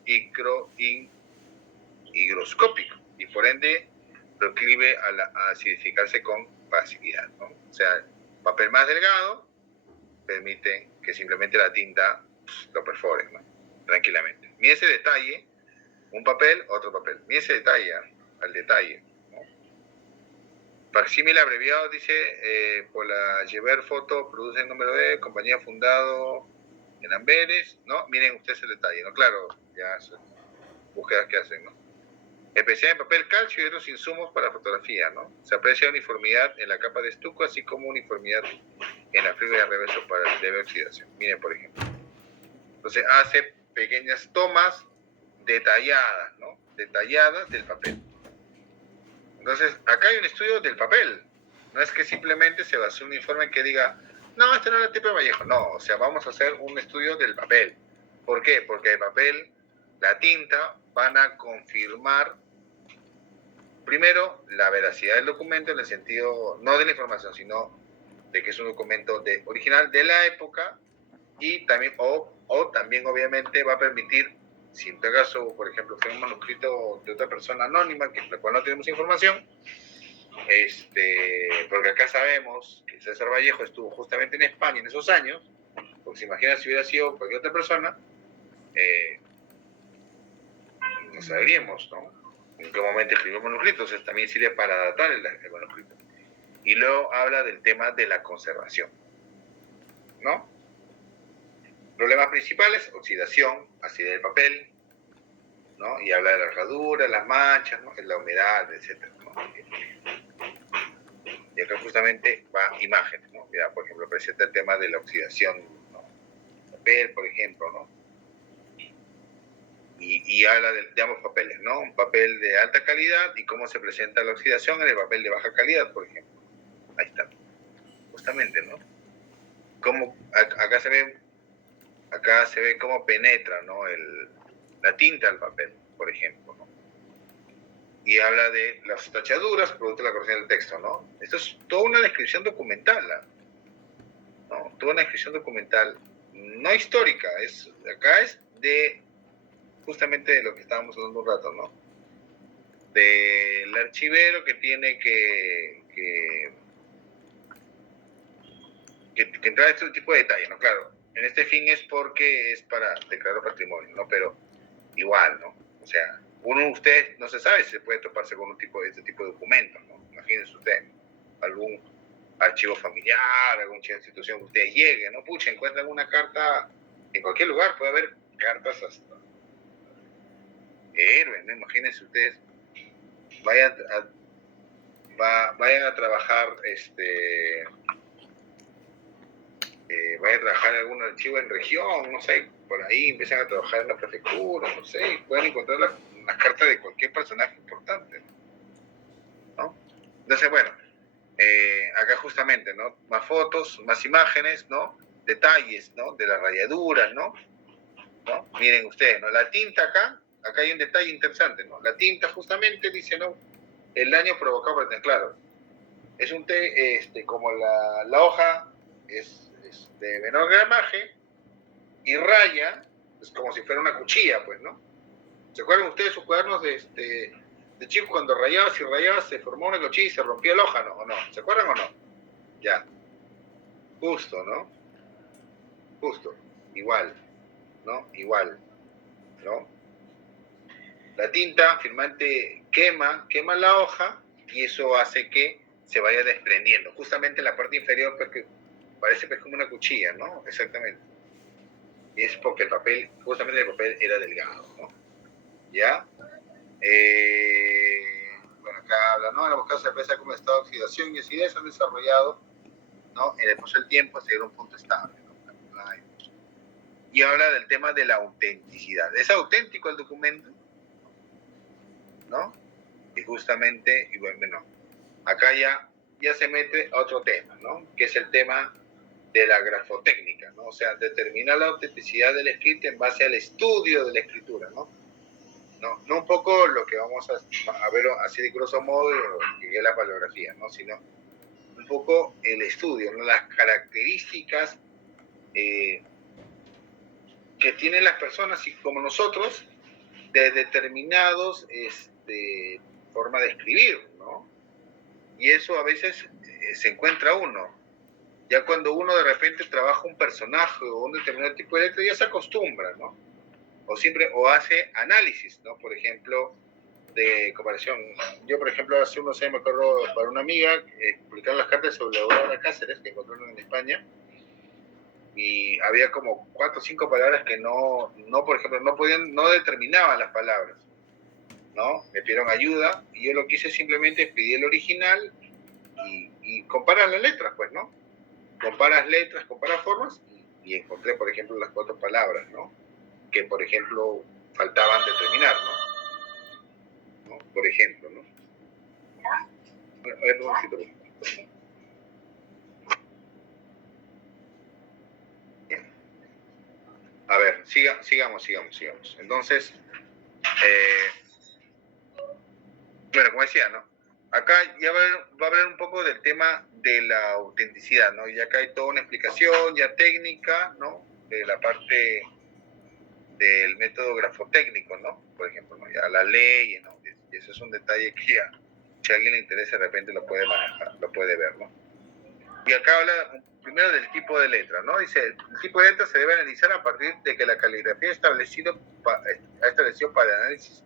higroscópico y por ende proclive a acidificarse con facilidad, ¿no? O sea, papel más delgado permite que simplemente la tinta lo perfore, ¿no? Tranquilamente. Mira ese detalle, un papel, otro papel. Mira ese detalle, al detalle, ¿no? Facsímil abreviado, dice, por la Geber Foto, produce el número de compañía fundado en Amberes, ¿no? Miren ustedes el detalle, ¿no? Claro, ya son búsquedas que hacen, ¿no? Especial en papel calcio y otros insumos para fotografía, ¿no? Se aprecia uniformidad en la capa de estuco, así como uniformidad en la fibra de reverso para el leve oxidación. Miren, por ejemplo. Entonces hace pequeñas tomas detalladas, ¿no? Detalladas del papel. Entonces, acá hay un estudio del papel. No es que simplemente se basó en un informe que diga, no, este no es el tipo de Vallejo. No, o sea, vamos a hacer un estudio del papel. ¿Por qué? Porque el papel, la tinta, van a confirmar primero la veracidad del documento en el sentido, no de la información, sino de que es un documento original de la época y también, o también obviamente va a permitir, si en este caso, por ejemplo, fue un manuscrito de otra persona anónima, que la cual no tenemos información, porque acá sabemos que César Vallejo estuvo justamente en España en esos años, porque se imagina si hubiera sido cualquier otra persona, no sabríamos, ¿no? En qué momento escribió el manuscrito, entonces también sirve para datar el manuscrito. Y luego habla del tema de la conservación, ¿no? Problemas principales, oxidación, acidez del papel, ¿no? Y habla de la herradura, las manchas, ¿no? La humedad, etc., ¿no? Y acá justamente va imágenes, ¿no? Mira, por ejemplo, presenta el tema de la oxidación, ¿no? Papel, por ejemplo, ¿no? Y habla de ambos papeles, ¿no? Un papel de alta calidad y cómo se presenta la oxidación en el papel de baja calidad, por ejemplo. Ahí está. Justamente, ¿no? Acá se ve cómo penetra, ¿no? La tinta al papel, por ejemplo, ¿no? Y habla de las tachaduras producto de la corrección del texto, ¿no? Esto es toda una descripción documental, ¿no? Toda una descripción documental, no histórica, acá es de justamente de lo que estábamos hablando un rato, ¿no? Del archivero que tiene que entrar a este tipo de detalles, ¿no? Claro, en este fin es porque es para declarar patrimonio, ¿no? Pero igual, ¿no? O sea, usted no se sabe si se puede toparse con este tipo de documentos, ¿no? Imagínense usted, algún archivo familiar, alguna institución que usted llegue, ¿no? Pucha, encuentran una carta en cualquier lugar, puede haber cartas hasta héroes, ¿no? Imagínense ustedes, vayan a trabajar, vayan a trabajar en algún archivo en región, no sé, por ahí empiezan a trabajar en la prefectura, no sé, pueden encontrar las cartas de cualquier personaje importante, ¿no? Entonces, bueno, acá justamente, ¿no? Más fotos, más imágenes, ¿no? Detalles, ¿no? De las rayaduras, ¿no? Miren ustedes, ¿no? La tinta acá hay un detalle interesante, ¿no? La tinta justamente dice, ¿no? El daño provocado por el claro. Es un té, como la hoja es de menor gramaje y raya, es como si fuera una cuchilla, pues, ¿no? ¿Se acuerdan ustedes sus cuadernos de chicos cuando rayabas y rayabas se formó una cuchilla y se rompía la hoja, ¿no? ¿O no? ¿Se acuerdan o no? Ya. Justo, ¿no? Justo. Igual, ¿no? Igual, ¿no? La tinta firmante quema la hoja y eso hace que se vaya desprendiendo. Justamente en la parte inferior, pues, que parece pues como una cuchilla, ¿no? Exactamente. Y es porque el papel, justamente el papel era delgado, ¿no? ¿Ya? Bueno, acá habla, ¿no? En la boscada se aprecia como estado de oxidación y acidez han desarrollado, ¿no? En el paso del tiempo hasta llegar a un punto estable, ¿no? Y habla del tema de la autenticidad. ¿Es auténtico el documento? ¿No? Y justamente, y bueno, acá ya se mete a otro tema, ¿no? Que es el tema de la grafotécnica, ¿no? O sea, determinar la autenticidad del escrito en base al estudio de la escritura, ¿no? No un poco lo que vamos a ver así de grosso modo, que es la paleografía, ¿no? Sino un poco el estudio, ¿no? Las características que tienen las personas, y como nosotros, de determinados forma de escribir, ¿no? Y eso a veces se encuentra uno. Ya cuando uno de repente trabaja un personaje o un determinado tipo de letra, ya se acostumbra, ¿no? O hace análisis, ¿no? Por ejemplo, de comparación. Yo, por ejemplo, hace unos años me acuerdo para una amiga, publicaron las cartas sobre Aurora Cáceres, que encontraron en España, y había como 4 o 5 palabras que no, por ejemplo, no determinaban las palabras, ¿no? Me pidieron ayuda, y yo lo que hice simplemente pedí el original y comparar las letras, pues, ¿no? Comparas letras, comparas formas, y encontré, por ejemplo, las 4 palabras, ¿no? Que, por ejemplo, faltaban determinar, ¿no? Por ejemplo, ¿no? A ver, un momentito, por ejemplo. A ver, sigamos. Entonces, bueno, como decía, ¿no? Acá ya va a hablar un poco del tema de la autenticidad, ¿no? Y acá hay toda una explicación ya técnica, ¿no? De la parte del método grafotécnico, ¿no? Por ejemplo, ¿no? Ya la ley, ¿no? Y eso es un detalle que ya, si a alguien le interesa, de repente lo puede manejar, lo puede ver, ¿no? Y acá habla primero del tipo de letra, ¿no? Dice, el tipo de letra se debe analizar a partir de que la caligrafía ha establecido para el análisis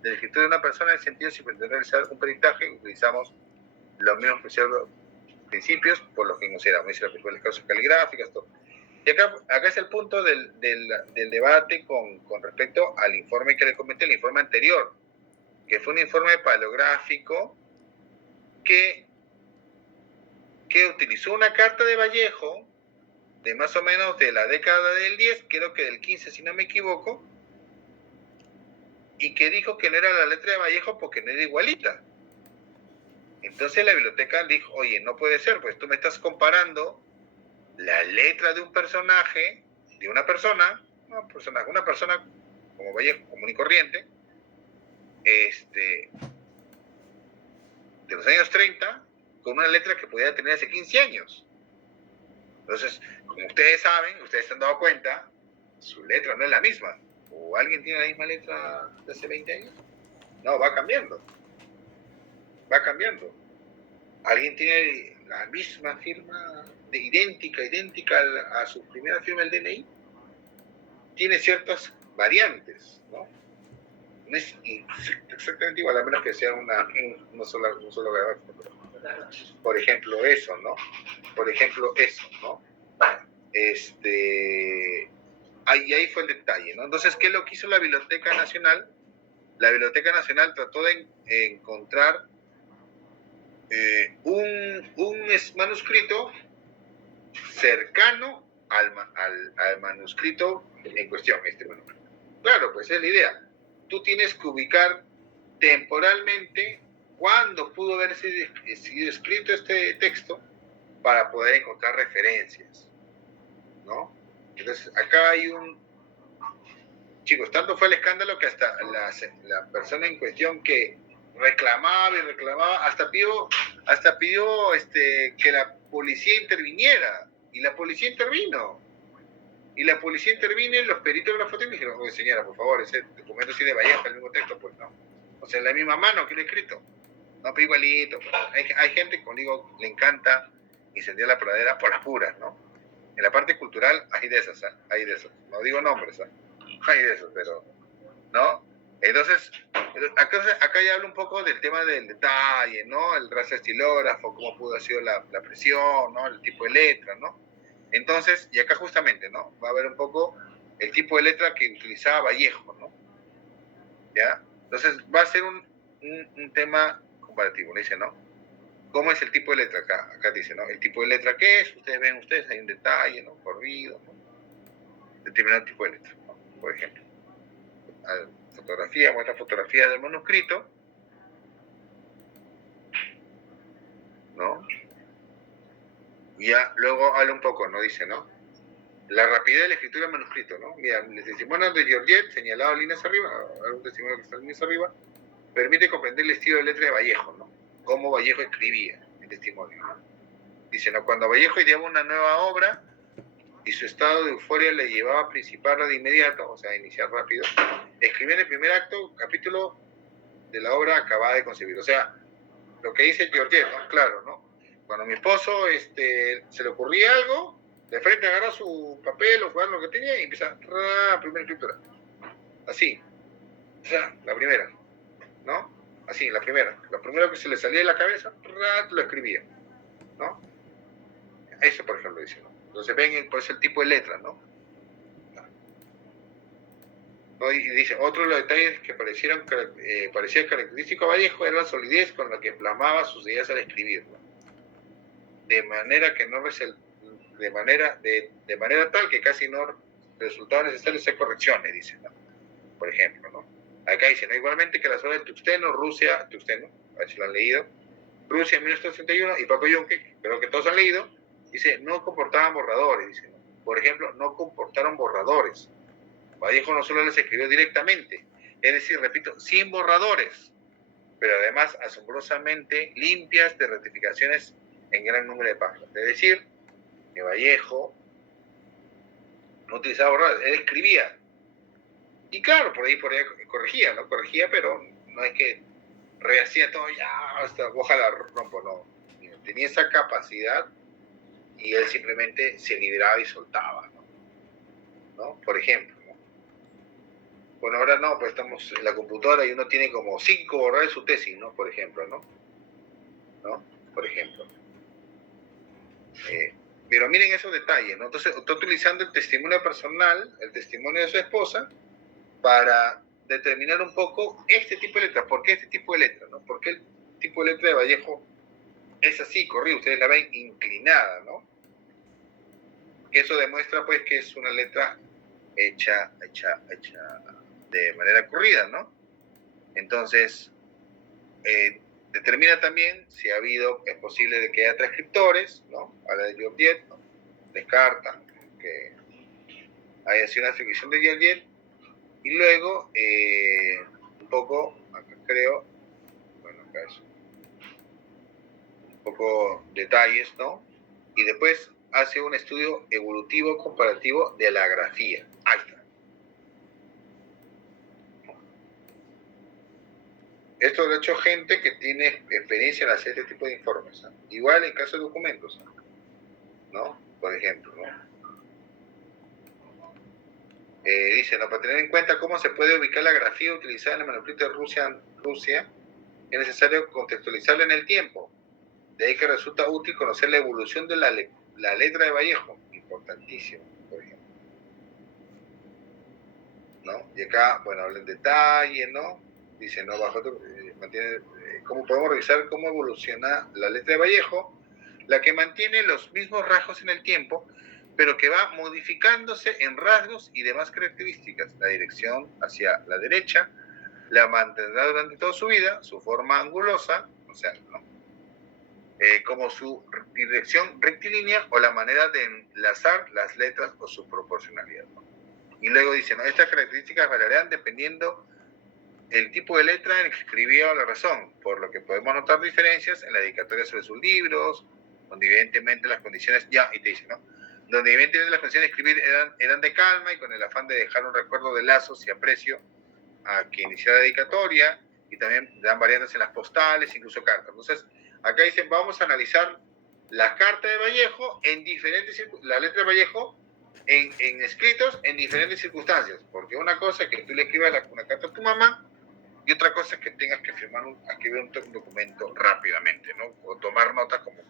de la escritura de una persona, en el sentido si pretende realizar un peritaje, utilizamos los mismos principios por los que consideramos, dice las principales causas caligráficas, todo. Y acá es el punto del debate con respecto al informe que les comenté, el informe anterior, que fue un informe paleográfico que utilizó una carta de Vallejo de más o menos de la década del 10, creo que del 15 si no me equivoco, y que dijo que no era la letra de Vallejo porque no era igualita. Entonces la biblioteca dijo, oye, no puede ser, pues tú me estás comparando la letra de un personaje, de una persona como Vallejo, común y corriente, de los años 30, con una letra que podía tener hace 15 años. Entonces, como ustedes saben, ustedes se han dado cuenta, su letra no es la misma. ¿O alguien tiene la misma letra de hace 20 años? No, va cambiando. ¿Alguien tiene la misma firma, idéntica a su primera firma del DNI? Tiene ciertas variantes, ¿no? No es exactamente igual, a menos que sea un solo gráfico. Por ejemplo, eso, ¿no? Ahí fue el detalle, ¿no? Entonces, ¿qué es lo que hizo la Biblioteca Nacional? La Biblioteca Nacional trató de encontrar un manuscrito cercano al manuscrito en cuestión, este manuscrito. Claro, pues es la idea. Tú tienes que ubicar temporalmente cuándo pudo haber sido escrito este texto para poder encontrar referencias, ¿no? Entonces, acá hay chicos, tanto fue el escándalo que hasta la persona en cuestión que reclamaba y reclamaba, hasta pidió que la policía interviniera, y la policía intervino. Y la policía intervino y los peritos de la foto me dijeron, oye señora, por favor, ese documento sí de Vallejo, el mismo texto, pues no. O sea, en la misma mano que lo he escrito. No, pero igualito. Pues. Hay gente que, como digo, le encanta incendiar la pradera por las puras, ¿no? En la parte cultural hay de esas, ¿eh? Hay de esas. No digo nombres, ¿eh? Hay de esos, pero, ¿no? Entonces, acá ya hablo un poco del tema del detalle, ¿no? El raza estilógrafo, cómo pudo haber sido la presión, ¿no? El tipo de letra, ¿no? Entonces, y acá justamente, ¿no? Va a haber un poco el tipo de letra que utilizaba Vallejo, ¿no? ¿Ya? Entonces, va a ser un tema comparativo, dice, ¿no? ¿Cómo es el tipo de letra acá? Acá dice, ¿no? El tipo de letra que es, ustedes hay un detalle, ¿no? Corrido, ¿no? Determinado tipo de letra, ¿no? Por ejemplo. Muestra fotografía del manuscrito, ¿no? Y ya luego habla un poco, ¿no? Dice, ¿no? La rapidez de la escritura del manuscrito, ¿no? Mira, el testimonio de Georgette, señalado líneas arriba, algún testimonio que está líneas arriba, permite comprender el estilo de letra de Vallejo, ¿no? Cómo Vallejo escribía el testimonio, ¿no? Dice, ¿no? Cuando Vallejo ideaba una nueva obra y su estado de euforia le llevaba a principiarla de inmediato, o sea, a iniciar rápido, escribía en el primer acto, capítulo de la obra acabada de concebir. O sea, lo que dice Georgette, ¿no? Claro, ¿no? Cuando a mi esposo se le ocurría algo, de frente agarra su papel o cuaderno que tenía y empieza, primera escritura. Así. O sea, la primera, ¿no? Así, la primera. Lo primero que se le salía de la cabeza, lo escribía, ¿no? Eso, por ejemplo, dice, ¿no? Entonces ven, pues, el tipo de letra, ¿no? Y dice, otro de los detalles que parecía característico a Vallejo era la solidez con la que plasmaba sus ideas al escribir, ¿no? De manera tal que casi no resultaba necesario hacer correcciones, dice, ¿no? Por ejemplo, ¿no? Acá dice, ¿no? Igualmente que las obras del Tuxteno, a ver si lo han leído, Rusia en 1961 y Paco Yunque, creo que todos han leído, dice, no comportaban borradores, dice, ¿no? Por ejemplo, no comportaron borradores. Vallejo no solo les escribió directamente, es decir, repito, sin borradores, pero además asombrosamente limpias de rectificaciones en gran número de páginas. Es decir, que Vallejo no utilizaba borradores, él escribía. Y claro, por ahí corregía, ¿no? Corregía, pero no es que rehacía todo, ya, hasta ojalá rompo, no. Tenía esa capacidad y él simplemente se liberaba y soltaba, ¿no? Por ejemplo, ¿no? Bueno, ahora no, pues estamos en la computadora y uno tiene como 5 borradores de su tesis, ¿no? Por ejemplo, ¿no? Por ejemplo. Pero miren esos detalles, ¿no? Entonces, está utilizando el testimonio personal, el testimonio de su esposa, para determinar un poco este tipo de letra. ¿Por qué este tipo de letra, no? ¿Por qué el tipo de letra de Vallejo es así, corrida? Ustedes la ven inclinada, ¿no? Eso demuestra, pues, que es una letra hecha de manera corrida, ¿no? Entonces, determina también si es posible de que haya transcriptores, ¿no? A la de Georgette, ¿no? Descartan que haya sido una ficción de Georgette. Y luego, un poco, acá creo, bueno, acá es un poco detalles, ¿no? Y después hace un estudio evolutivo comparativo de la grafía. Ahí está. Esto lo ha hecho gente que tiene experiencia en hacer este tipo de informes, ¿no? Igual en caso de documentos, ¿no? Por ejemplo, ¿no? Dice, ¿no? Para tener en cuenta cómo se puede ubicar la grafía utilizada en el manuscrito de Rusia, es necesario contextualizarla en el tiempo. De ahí que resulta útil conocer la evolución de la letra de Vallejo, importantísimo, por ejemplo, ¿no? Y acá, bueno, habla en detalle, ¿no? Dice, ¿no? ¿Cómo podemos revisar cómo evoluciona la letra de Vallejo? La que mantiene los mismos rasgos en el tiempo, pero que va modificándose en rasgos y demás características. La dirección hacia la derecha la mantendrá durante toda su vida, su forma angulosa, o sea, ¿no? Como su dirección rectilínea o la manera de enlazar las letras o su proporcionalidad, ¿no? Y luego dice, ¿no? Estas características variarán dependiendo el tipo de letra en el que escribió la razón, por lo que podemos notar diferencias en la dedicatoria sobre sus libros, donde evidentemente las condiciones, ya, y te dice, ¿no? Donde evidentemente las condiciones de escribir eran de calma y con el afán de dejar un recuerdo de lazos y aprecio a quien inició la dedicatoria, y también dan variantes en las postales, incluso cartas. Entonces, acá dicen, vamos a analizar la carta de Vallejo en diferentes, la letra de Vallejo en escritos en diferentes circunstancias, porque una cosa es que tú le escribas una carta a tu mamá, y otra cosa es que tengas que escribir un documento rápidamente, ¿no? O tomar notas como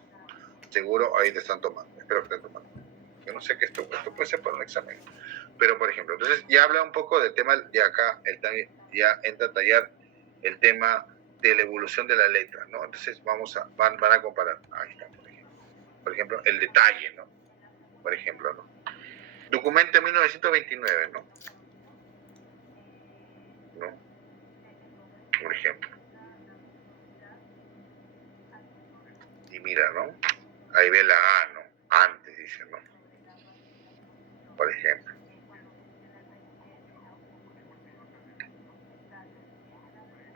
seguro ahí te están tomando. Espero que estén tomando. Yo no sé qué esto puede ser para un examen. Pero, por ejemplo, entonces ya habla un poco del tema de acá, ya entra a tallar el tema de la evolución de la letra, ¿no? Entonces van a comparar. Ahí está, por ejemplo, el detalle, ¿no? Por ejemplo, ¿no? Documento 1929, ¿no? Por ejemplo. Y mira, ¿no? Ahí ve la A, ¿no? Antes, dice, ¿no? Por ejemplo.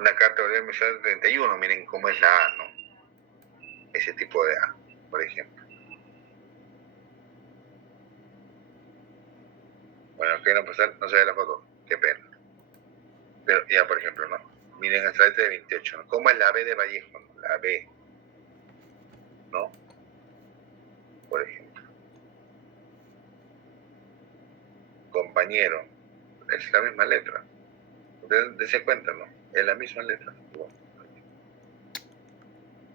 Una carta de 1931, miren cómo es la A, ¿no? Ese tipo de A, por ejemplo. Bueno, aquí no se ve la foto, qué pena. Pero ya, por ejemplo, ¿no? Miren esta letra de 28, ¿no? ¿Cómo es la B de Vallejo? ¿No? La B, ¿no? Por ejemplo. Compañero, es la misma letra. Ustedes dense cuenta, ¿no? Es la misma letra.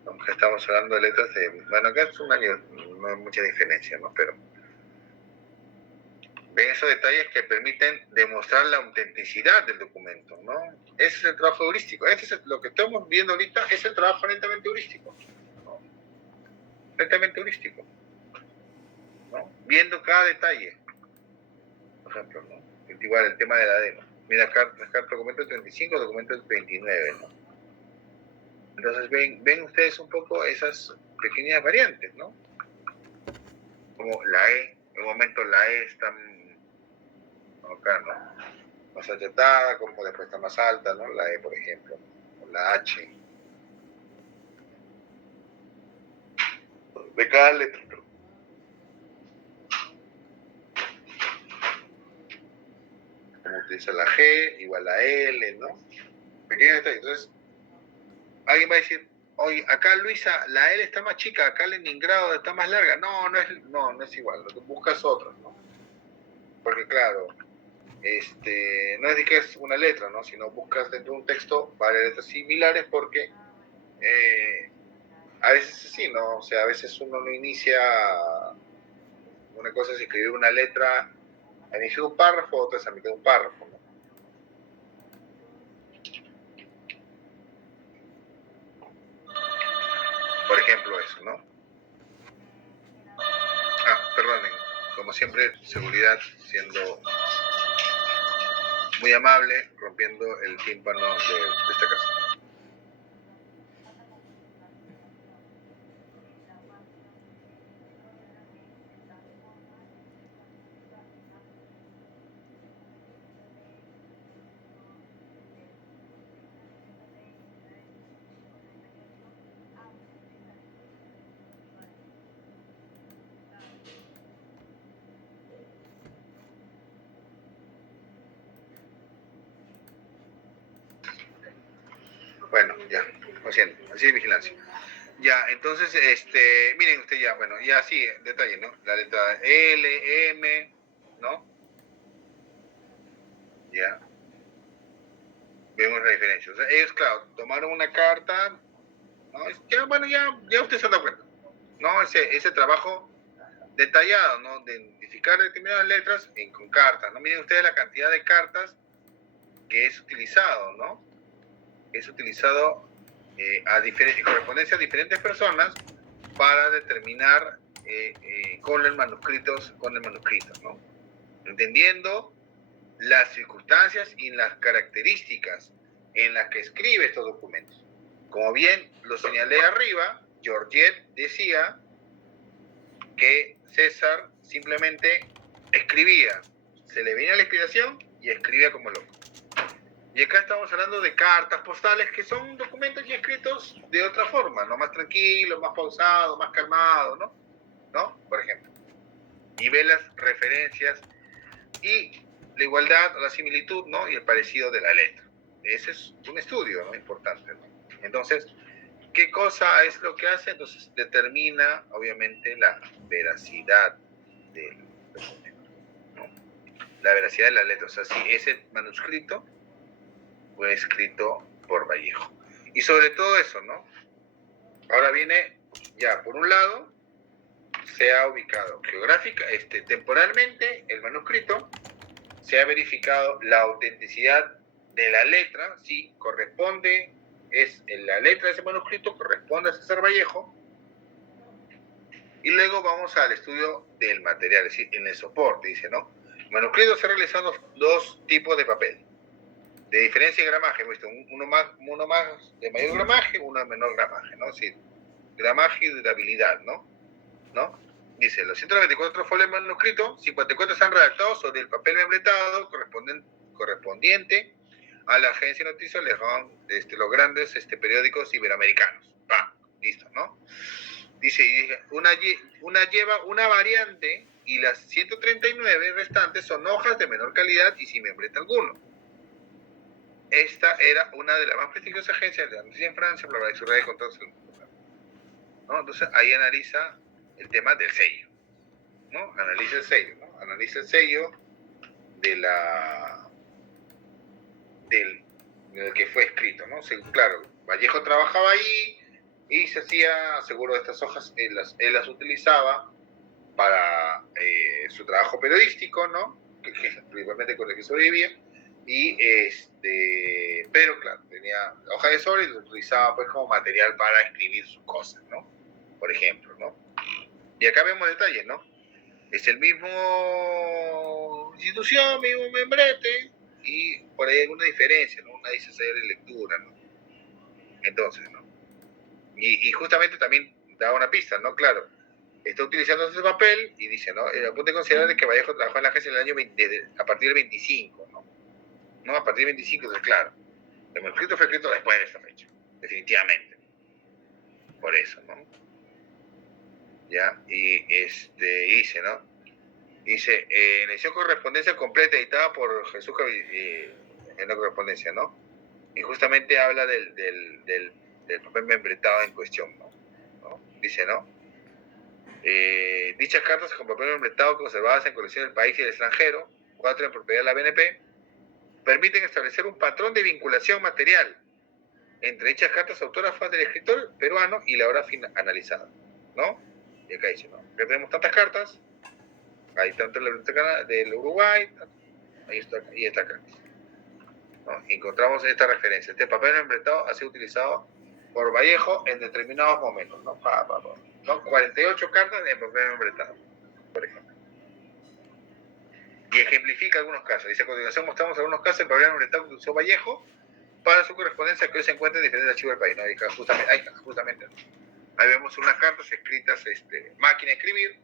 Aunque estamos hablando de letras de... Bueno, acá es un año, no hay mucha diferencia, ¿no? Pero ven esos detalles que permiten demostrar la autenticidad del documento, ¿no? Ese es el trabajo heurístico. Lo que estamos viendo ahorita es el trabajo netamente heurístico, ¿no? Netamente heurístico, ¿no? Viendo cada detalle. Por ejemplo, ¿no? Igual el tema de la demo. Mira acá, documento 35, documento 29, ¿no? Entonces ven ustedes un poco esas pequeñas variantes, ¿no? Como la E, en un momento la E está acá, ¿no? Más achatada, como después está más alta, ¿no? La E, por ejemplo, o la H. De cada letra. Como utiliza la G, igual la L, ¿no? Pequeños detalles. Entonces, alguien va a decir, oye, acá Luisa, la L está más chica, acá Leningrado está más larga. No, no es igual, tú buscas otras, ¿no? Porque claro, no es de que es una letra, ¿no? Sino buscas dentro de un texto varias letras similares porque a veces sí, ¿no? O sea, a veces uno no inicia, una cosa es escribir una letra a inicio de un párrafo, otra es a mitad de un párrafo, ¿no? Por ejemplo, eso, ¿no? Perdonen, como siempre, seguridad siendo muy amable, rompiendo el tímpano de esta casa. Bueno, ya, lo siento, así de vigilancia. Ya, entonces, miren usted ya, bueno, ya sí, detalle, ¿no? La letra L, M, ¿no? Ya. Vemos la diferencia. O sea, ellos, claro, tomaron una carta, ¿no? Ya, bueno, ya usted se da cuenta, ¿no? Ese trabajo detallado, ¿no? De identificar determinadas letras con cartas, ¿no? Miren ustedes la cantidad de cartas que es utilizado, ¿no? Es utilizado en correspondencia a diferentes personas para determinar con el manuscrito, ¿no? Entendiendo las circunstancias y las características en las que escribe estos documentos. Como bien lo señalé arriba, Georget decía que César simplemente escribía, se le venía la inspiración y escribía como loco. Y acá estamos hablando de cartas postales que son documentos ya escritos de otra forma, ¿no? Más tranquilos, más pausados, más calmados, ¿no? Por ejemplo. Y ve las referencias y la igualdad, la similitud, ¿no? Y el parecido de la letra. Ese es un estudio, ¿no? Importante, ¿no? Entonces, ¿qué cosa es lo que hace? Entonces, determina, obviamente, la veracidad del documento, ¿no? La veracidad de la letra. O sea, si ese manuscrito fue escrito por Vallejo. Y sobre todo eso, ¿no? Ahora viene, ya, por un lado, se ha ubicado geográfica, temporalmente el manuscrito, se ha verificado la autenticidad de la letra, sí, corresponde, la letra de ese manuscrito corresponde a César Vallejo, y luego vamos al estudio del material, es decir, en el soporte, dice, ¿no? Manuscritos se han realizado dos tipos de papel, de diferencia de gramaje, hemos visto uno más de mayor gramaje, uno de menor gramaje, ¿no? Es decir, gramaje y durabilidad, ¿no? Dice, los 194 folios de manuscrito, 54 están redactados sobre el papel membretado correspondiente a la agencia de noticias los grandes periódicos iberoamericanos. Listo, ¿no? Dice, una lleva una variante y las 139 restantes son hojas de menor calidad y sin membrete alguno. Esta era una de las más prestigiosas agencias de noticias en Francia por la seguridad de contratos en el mundo, ¿no? Entonces ahí analiza el tema del sello, ¿no? Analiza el sello, ¿no? Analiza el sello del que fue escrito, ¿no? Claro, Vallejo trabajaba ahí y se hacía seguro de estas hojas, él las utilizaba para su trabajo periodístico, ¿no? Que principalmente con el que sobrevivía. Y pero claro, tenía hoja de sobre y lo utilizaba pues como material para escribir sus cosas, ¿no? Por ejemplo, ¿no? Y acá vemos detalles, ¿no? Es el mismo institución, mismo membrete, y por ahí hay alguna diferencia, ¿no? Una dice saber de lectura, ¿no? Entonces, ¿no? Y justamente también da una pista, ¿no? Claro, está utilizando ese papel y dice, ¿no? El apunte considerable que Vallejo trabajó en la agencia en el año 20, a partir del 25, ¿no? ¿No? A partir del 25, entonces, claro, el manuscrito fue escrito después de esta fecha, definitivamente. Por eso, ¿no? Ya, y dice, ¿no? Dice, en edición correspondencia completa editada por Jesús en la correspondencia, ¿no? Y justamente habla del papel membretado en cuestión, ¿no? Dice, ¿no? Dichas cartas con papel membretado conservadas en colección del país y del extranjero, 4 en propiedad de la BNP, permiten establecer un patrón de vinculación material entre dichas cartas autógrafas del escritor peruano y la obra analizada, ¿no? Y acá dice, ¿no? Que tenemos tantas cartas, hay tanto en la biblioteca del Uruguay, ahí está, y esta carta, ¿no? Encontramos esta referencia. Este papel membretado ha sido utilizado por Vallejo en determinados momentos, ¿no? 48 cartas en papel membretado, por ejemplo. Y ejemplifica algunos casos. Dice, a continuación mostramos algunos casos de papel membretado que usó Vallejo para su correspondencia que hoy se encuentra en diferentes archivos del país, ¿no? Justamente, ¿no? Ahí vemos unas cartas escritas, máquina de escribir,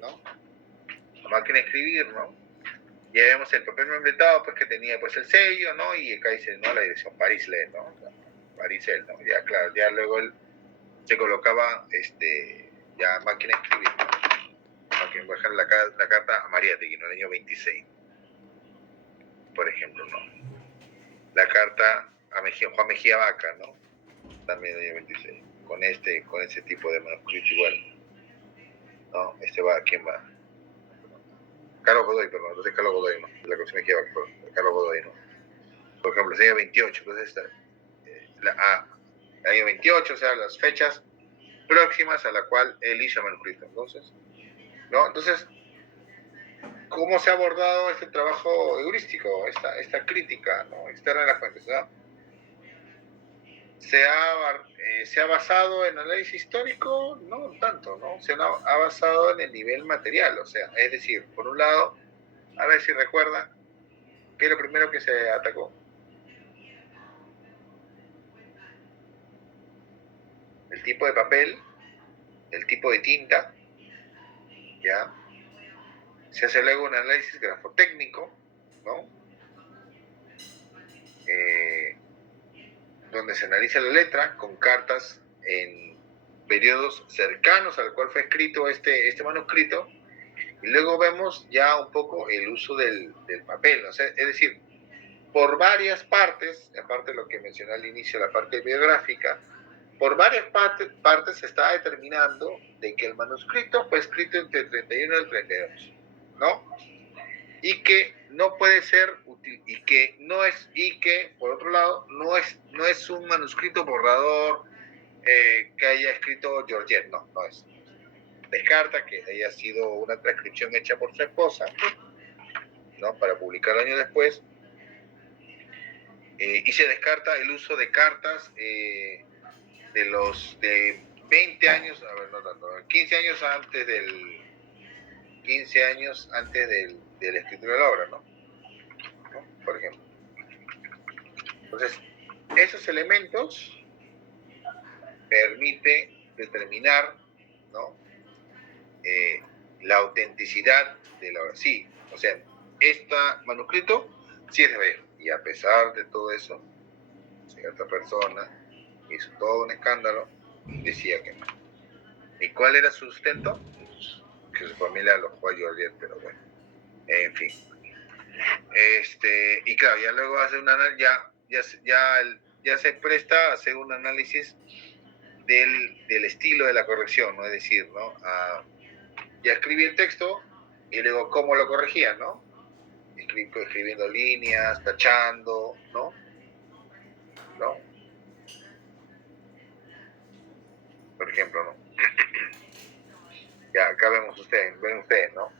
¿no? Máquina de escribir, ¿no? Y ahí vemos el papel membretado, pues que tenía pues el sello, ¿no? Y acá dice, ¿no? La dirección Paris-Le, ¿no? Paris-El, ¿no? Ya, claro, ya luego él se colocaba, ya máquina de escribir, ¿no? Máquina, voy a dejar la carta a Mariátegui, ¿no? El año 26, por ejemplo, ¿no? La carta a Juan Mejía Vaca, ¿no? También del año 26, con ese tipo de manuscrito igual, ¿no? ¿Quién va? Carlos Godoy, perdón, entonces Carlos Godoy, ¿no? La colección Mejía Vaca, perdón, Carlos Godoy, ¿no? Por ejemplo, el año 28, entonces el año 28, o sea, las fechas próximas a la cual él hizo el manuscrito, entonces, ¿no? Entonces, ¿cómo se ha abordado este trabajo heurístico, esta crítica, ¿no? Externa de las fuentes, ¿no? se ha basado en análisis histórico, no tanto, ¿no? Ha basado en el nivel material, o sea, es decir, por un lado, a ver si recuerdan, ¿qué es lo primero que se atacó? El tipo de papel, el tipo de tinta, ¿ya? Se hace luego un análisis grafotécnico, ¿no? Donde se analiza la letra con cartas en periodos cercanos al cual fue escrito este manuscrito, y luego vemos ya un poco el uso del papel, ¿no? O sea, es decir, por varias partes, aparte de lo que mencioné al inicio, la parte biográfica, por varias partes se está determinando de que el manuscrito fue escrito entre el 31 y el 32, ¿no? Y que no puede ser útil, y que por otro lado no es un manuscrito borrador que haya escrito Georgette, no es. Descarta que haya sido una transcripción hecha por su esposa, ¿no? Para publicar años después, y se descarta el uso de cartas de 20 años, a ver, no tanto, 15 años antes de la escritura de la obra, ¿no? Por ejemplo. Entonces, esos elementos permite determinar, ¿no? La autenticidad de la obra. Sí, o sea, este manuscrito sí es de Vallejo, y a pesar de todo eso, cierta persona hizo todo un escándalo y decía que no. ¿Y cuál era su sustento? Que su familia lo fue a Georgette, pero bueno, en fin. Y claro, ya luego hace un análisis, ya se presta a hacer un análisis del estilo de la corrección, ¿no? Es decir, ¿no? Ya escribí el texto y luego cómo lo corregía, ¿no? Escribiendo líneas, tachando, ¿no? Por ejemplo, ¿no? Ya acá ven ustedes, ¿no?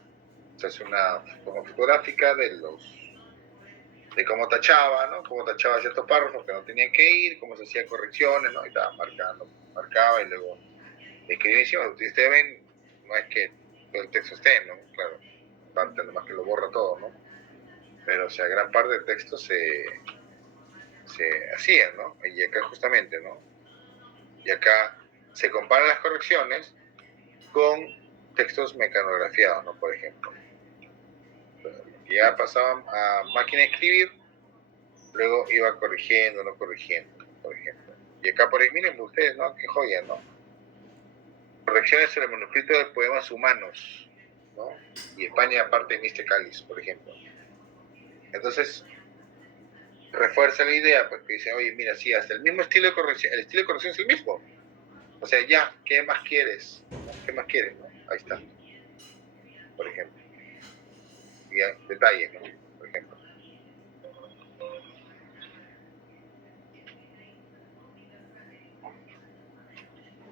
Se hace una fotográfica de cómo tachaba, ¿no? Cómo tachaba ciertos párrafos que no tenían que ir, cómo se hacían correcciones, ¿no? Y estaba marcaba y luego escribía encima. Ustedes ven, no es que todo el texto esté, ¿no? Claro, parte nomás que lo borra todo, ¿no? Pero, o sea, gran parte del texto se hacía, ¿no? Y acá justamente, ¿no? Y acá se comparan las correcciones con textos mecanografiados, ¿no? Por ejemplo. Ya pasaban a máquina de escribir, luego iba corrigiendo, no corrigiendo, por ejemplo. Y acá por ahí, miren ustedes, ¿no? Qué joya, ¿no? Correcciones sobre el manuscrito de poemas humanos, ¿no? Y España aparte de Mr. Cáliz, por ejemplo. Entonces, refuerza la idea, pues que dice, oye, mira, sí, hasta el mismo estilo de corrección, el estilo de corrección es el mismo. O sea, ya, ¿qué más quieres? ¿Qué más quieres, no? Ahí está. Por ejemplo. Ya, detalles, ¿no? Por ejemplo.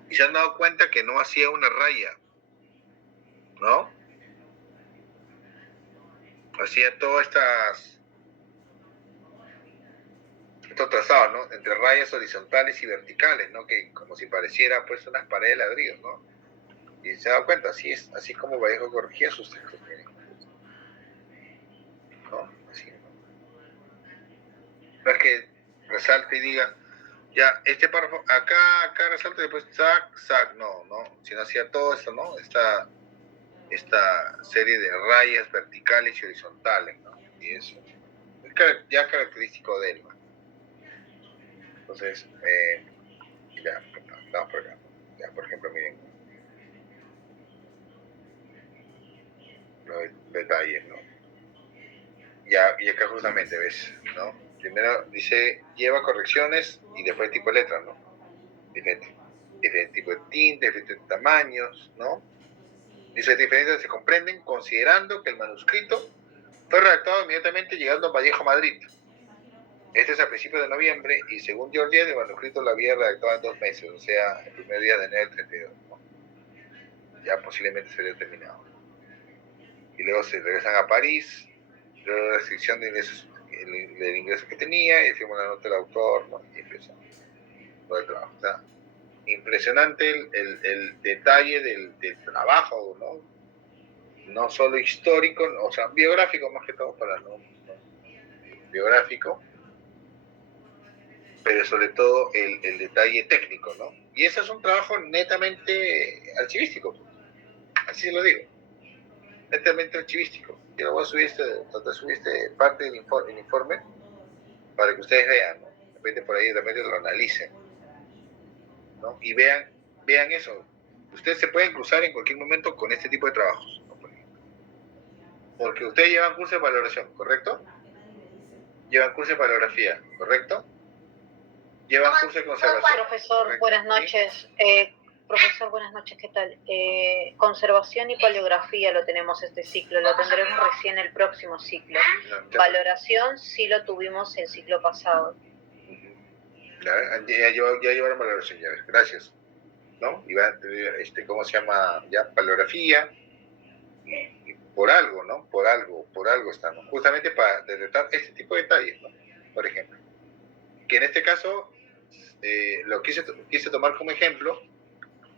Y se han dado cuenta que no hacía una raya, ¿no? Hacía todas estos trazados, ¿no? Entre rayas horizontales y verticales, ¿no? Que como si pareciera, pues, unas paredes de ladrillos, ¿no? Y se ha dado cuenta, así como Vallejo corregía sus textos, miren. ¿No? Así, ¿no? No es que resalte y diga, ya, este párrafo, acá resalta y después sac, no, sino hacía todo esto, ¿no? Esta serie de rayas verticales y horizontales, ¿no? Y eso es ya característico de él, ¿no? Entonces, ya, estamos por acá. Ya, por ejemplo, miren, los detalles, ¿no? Ya, y acá justamente, ¿ves? ¿No? Primero dice, lleva correcciones y después tipo de letras, ¿no? Diferente tipo de tinte, diferentes tamaños, ¿no? Dice, diferencias se comprenden considerando que el manuscrito fue redactado inmediatamente llegando a Vallejo, Madrid. Este es a principios de noviembre y según Georgette, el manuscrito lo había redactado en 2 meses, o sea, el primer día de enero del 32, ¿no? Ya posiblemente sería terminado. Y luego se regresan a París, luego la restricción de ingresos, del ingreso que tenía, y firma la nota del autor, ¿no? Y empezó. todo el trabajo. O sea, impresionante el detalle del trabajo, ¿no? No solo histórico, o sea, biográfico más que todo, para no biográfico, pero sobre todo el detalle técnico, ¿no? Y ese es un trabajo netamente archivístico, así lo digo, netamente archivístico. Yo voy a subir parte del informe para que ustedes vean, ¿no? De repente por ahí, de repente lo analicen, ¿no? Y vean eso. Ustedes se pueden cruzar en cualquier momento con este tipo de trabajos, ¿no? Porque ustedes llevan curso de valoración, ¿correcto? Llevan curso de palografía, ¿correcto? Llevan curso de conservación. Profesor, ¿correcto? buenas noches. Profesor, buenas noches, ¿qué tal? Conservación y paleografía lo tenemos este ciclo, lo tendremos recién el próximo ciclo. Valoración sí lo tuvimos el ciclo pasado. Ya llevaron valoración, ya ves, gracias. ¿No? Y va, ¿cómo se llama? Ya, palografía. Y por algo, ¿no? Por algo estamos. Justamente para detectar este tipo de detalles, ¿no? Por ejemplo. Que en este caso lo quise tomar como ejemplo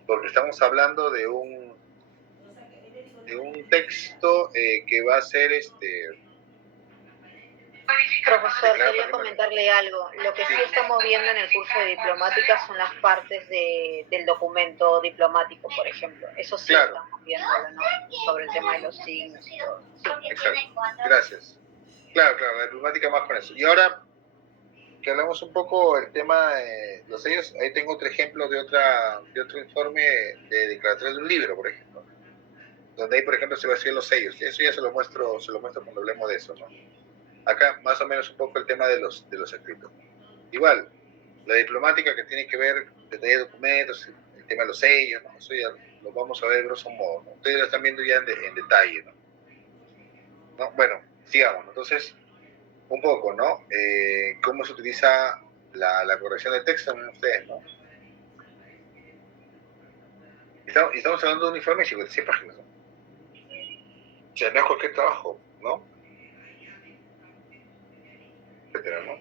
porque estamos hablando de un texto que va a ser Profesor, quería comentarle algo. Lo que sí estamos viendo en el curso de diplomática son las partes del documento diplomático, por ejemplo. Eso sí claro. estamos viéndolo, ¿no? Sobre el tema de los signos y todo. Sí. Exacto. Gracias. Claro, la diplomática más con eso. Y ahora que hablamos un poco el tema de los sellos, ahí tengo otro ejemplo de otro informe de declaratoria de un libro, por ejemplo, donde ahí, por ejemplo, se vacían los sellos. Y eso ya se lo muestro cuando hablemos de eso, ¿no? Acá, más o menos, un poco el tema de los escritos. Igual, la diplomática que tiene que ver detalle de documentos, el tema de los sellos, ¿no? Eso ya lo vamos a ver grosso modo, ¿no? Ustedes lo están viendo ya en detalle, ¿no? Bueno, sigamos, ¿no? Entonces, un poco, ¿no? Cómo se utiliza la corrección de texto en ustedes, ¿no? Estamos hablando de un informe de 56 páginas, ¿no? O sea, no es cualquier trabajo, ¿no? Etcétera, ¿no?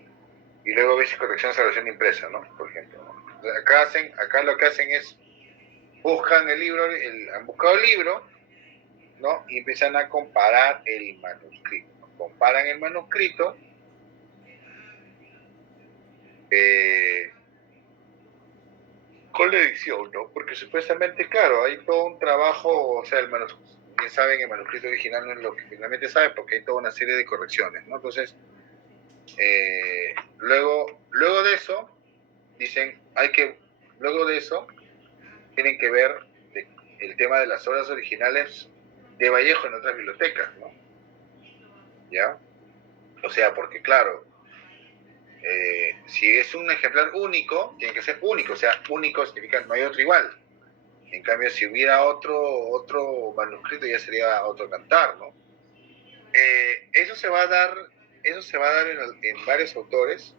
Y luego ves corrección de evaluación impresa, ¿no? Por ejemplo, ¿no? Acá lo que hacen es buscan el libro, han buscado el libro, ¿no? Y empiezan a comparar el manuscrito, ¿no? Comparan el manuscrito con la edición, ¿no? Porque supuestamente, claro, hay todo un trabajo, o sea, el manuscrito, bien saben, el manuscrito original no es lo que finalmente sabe, porque hay toda una serie de correcciones, ¿no? Entonces, luego de eso, dicen, luego de eso, tienen que ver el tema de las obras originales de Vallejo en otras bibliotecas, ¿no? ¿Ya? O sea, porque claro, si es un ejemplar único, tiene que ser único, o sea, único significa no hay otro igual. En cambio, si hubiera otro manuscrito ya sería otro cantar, ¿no? Eso se va a dar en varios autores.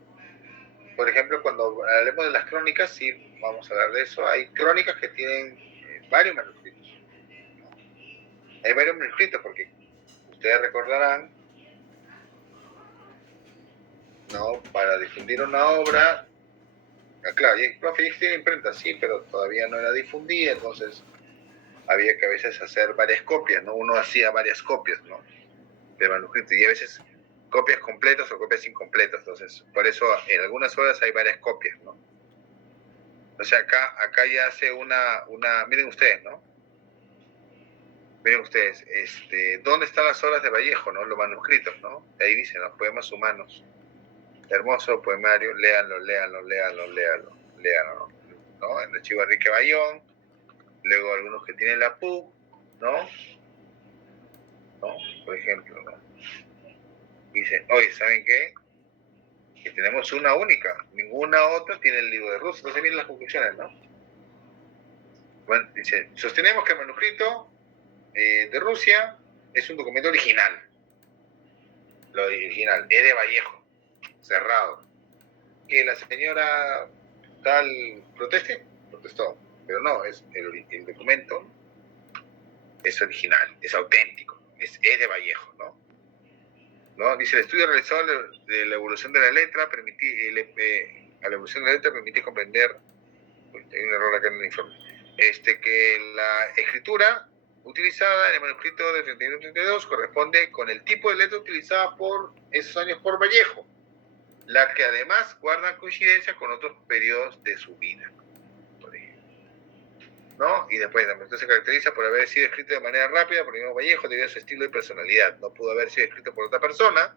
Por ejemplo, cuando hablemos de las crónicas, sí, vamos a hablar de eso. Hay crónicas que tienen varios manuscritos, ¿no? Hay varios manuscritos porque ustedes recordarán, ¿no? Para difundir una obra, claro, y profe, tiene imprenta, sí, pero todavía no era difundida, entonces había que a veces hacer varias copias, ¿no? Uno hacía varias copias, ¿no? De manuscrito, y a veces copias completas o copias incompletas, entonces por eso en algunas obras hay varias copias, ¿no? O sea, acá ya hace miren ustedes, ¿no? Miren ustedes, ¿dónde están las obras de Vallejo, no? Los manuscritos, ¿no? Ahí dicen, los poemas humanos. Hermoso poemario, léanlo, ¿no? En el Archivo Enrique Bayón, luego algunos que tienen la PUC, ¿no? Por ejemplo, ¿no? Dicen, oye, ¿saben qué? Que tenemos una única, ninguna otra tiene el libro de Rusia. Entonces vienen las conclusiones, ¿no? Bueno, dice, sostenemos que el manuscrito de Rusia es un documento original. Lo original, es de Vallejo, cerrado. Que la señora tal protestó, pero no, es el documento es original, es auténtico, es de Vallejo, ¿no? Dice, el estudio realizado de la evolución de la letra a la evolución de la letra permite comprender, hay un error acá en el informe, que la escritura utilizada en el manuscrito de 31-32 corresponde con el tipo de letra utilizada por esos años por Vallejo, la que además guarda coincidencia con otros periodos de su vida, por ejemplo, ¿no? Y después la manuscrito se caracteriza por haber sido escrito de manera rápida por el mismo Vallejo debido a su estilo y personalidad. No pudo haber sido escrito por otra persona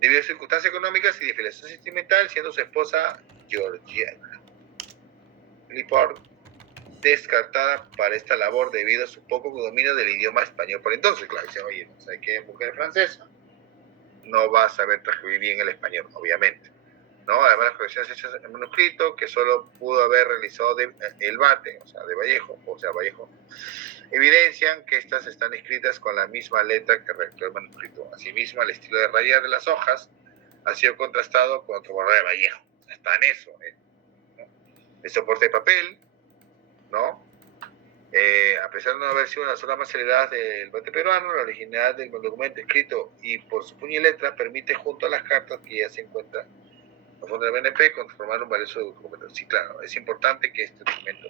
debido a circunstancias económicas y de filiación sentimental, siendo su esposa Georgiana Liport descartada para esta labor debido a su poco dominio del idioma español por entonces. Claro, dicen, oye, no sé qué mujer francesa no va a saber transcribir bien el español, obviamente, ¿no? Además, las correcciones hechas en manuscrito, que solo pudo haber realizado el Bate, o sea, de Vallejo, evidencian que estas están escritas con la misma letra que redactó el manuscrito. Asimismo, el estilo de rayar de las hojas ha sido contrastado con otro borrador de Vallejo. Está en eso, ¿no? El soporte de papel, ¿no? A pesar de no haber sido una sola más heredadas del Bate peruano, la originalidad del documento escrito y por su puño y letra permite, junto a las cartas que ya se encuentran en el fondo del BNP, conformar un valioso documento. Sí, claro, es importante que este documento,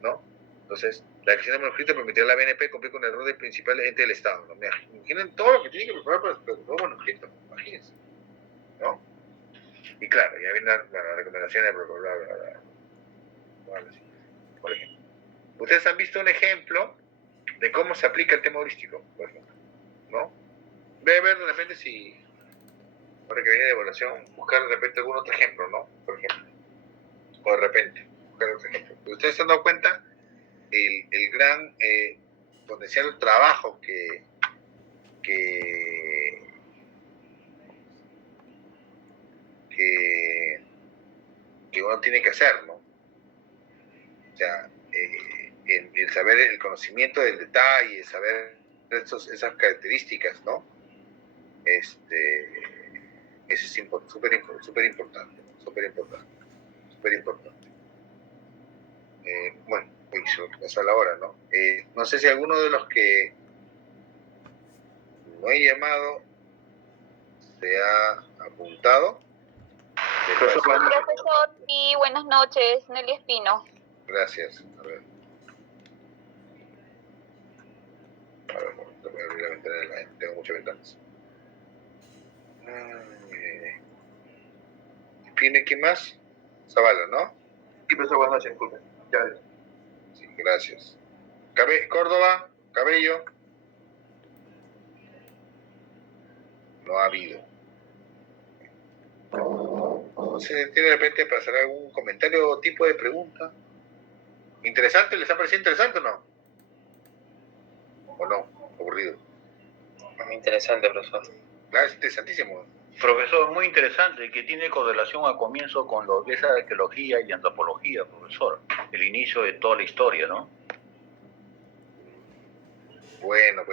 ¿no? Entonces, la creación del manuscrito permitirá a la BNP cumplir con el rol de principal ente del Estado, ¿no? Imaginen todo lo que tiene que preparar para el nuevo manuscrito, imagínense, ¿no? Y claro, ya viene la recomendación de por ejemplo. Ustedes han visto un ejemplo de cómo se aplica el tema holístico, por ejemplo, ¿no? Ve a ver de repente si, ahora que viene de evaluación, buscar de repente algún otro ejemplo, ¿no? Por ejemplo, o de repente, buscar otro ejemplo. Ustedes se han dado cuenta el gran potencial trabajo que uno tiene que hacer, ¿no? O sea, el saber, el conocimiento del detalle, saber esas características, ¿no? Eso es súper importante, súper importante. Bueno, eso pasó a la hora, ¿no? No sé si alguno de los que no he llamado se ha apuntado. Profesor, sí, buenas noches, Nelly Espino. Gracias. A ver, voy a abrir la ventana de la gente, tengo muchas ventanas. ¿Tiene quién más? Zavala, ¿no? Sí, profesor, buenas noches, disculpe. Ya. Sí, gracias. Córdoba, Cabello. No ha habido. No sé, ¿tiene de repente para hacer algún comentario o tipo de pregunta? ¿Interesante? ¿Les ha parecido interesante o no? ¿O no? Aburrido. Muy interesante, profesor. Claro, es interesantísimo. Profesor, muy interesante, que tiene correlación al comienzo con lo que es arqueología y antropología, profesor. El inicio de toda la historia, ¿no? Bueno.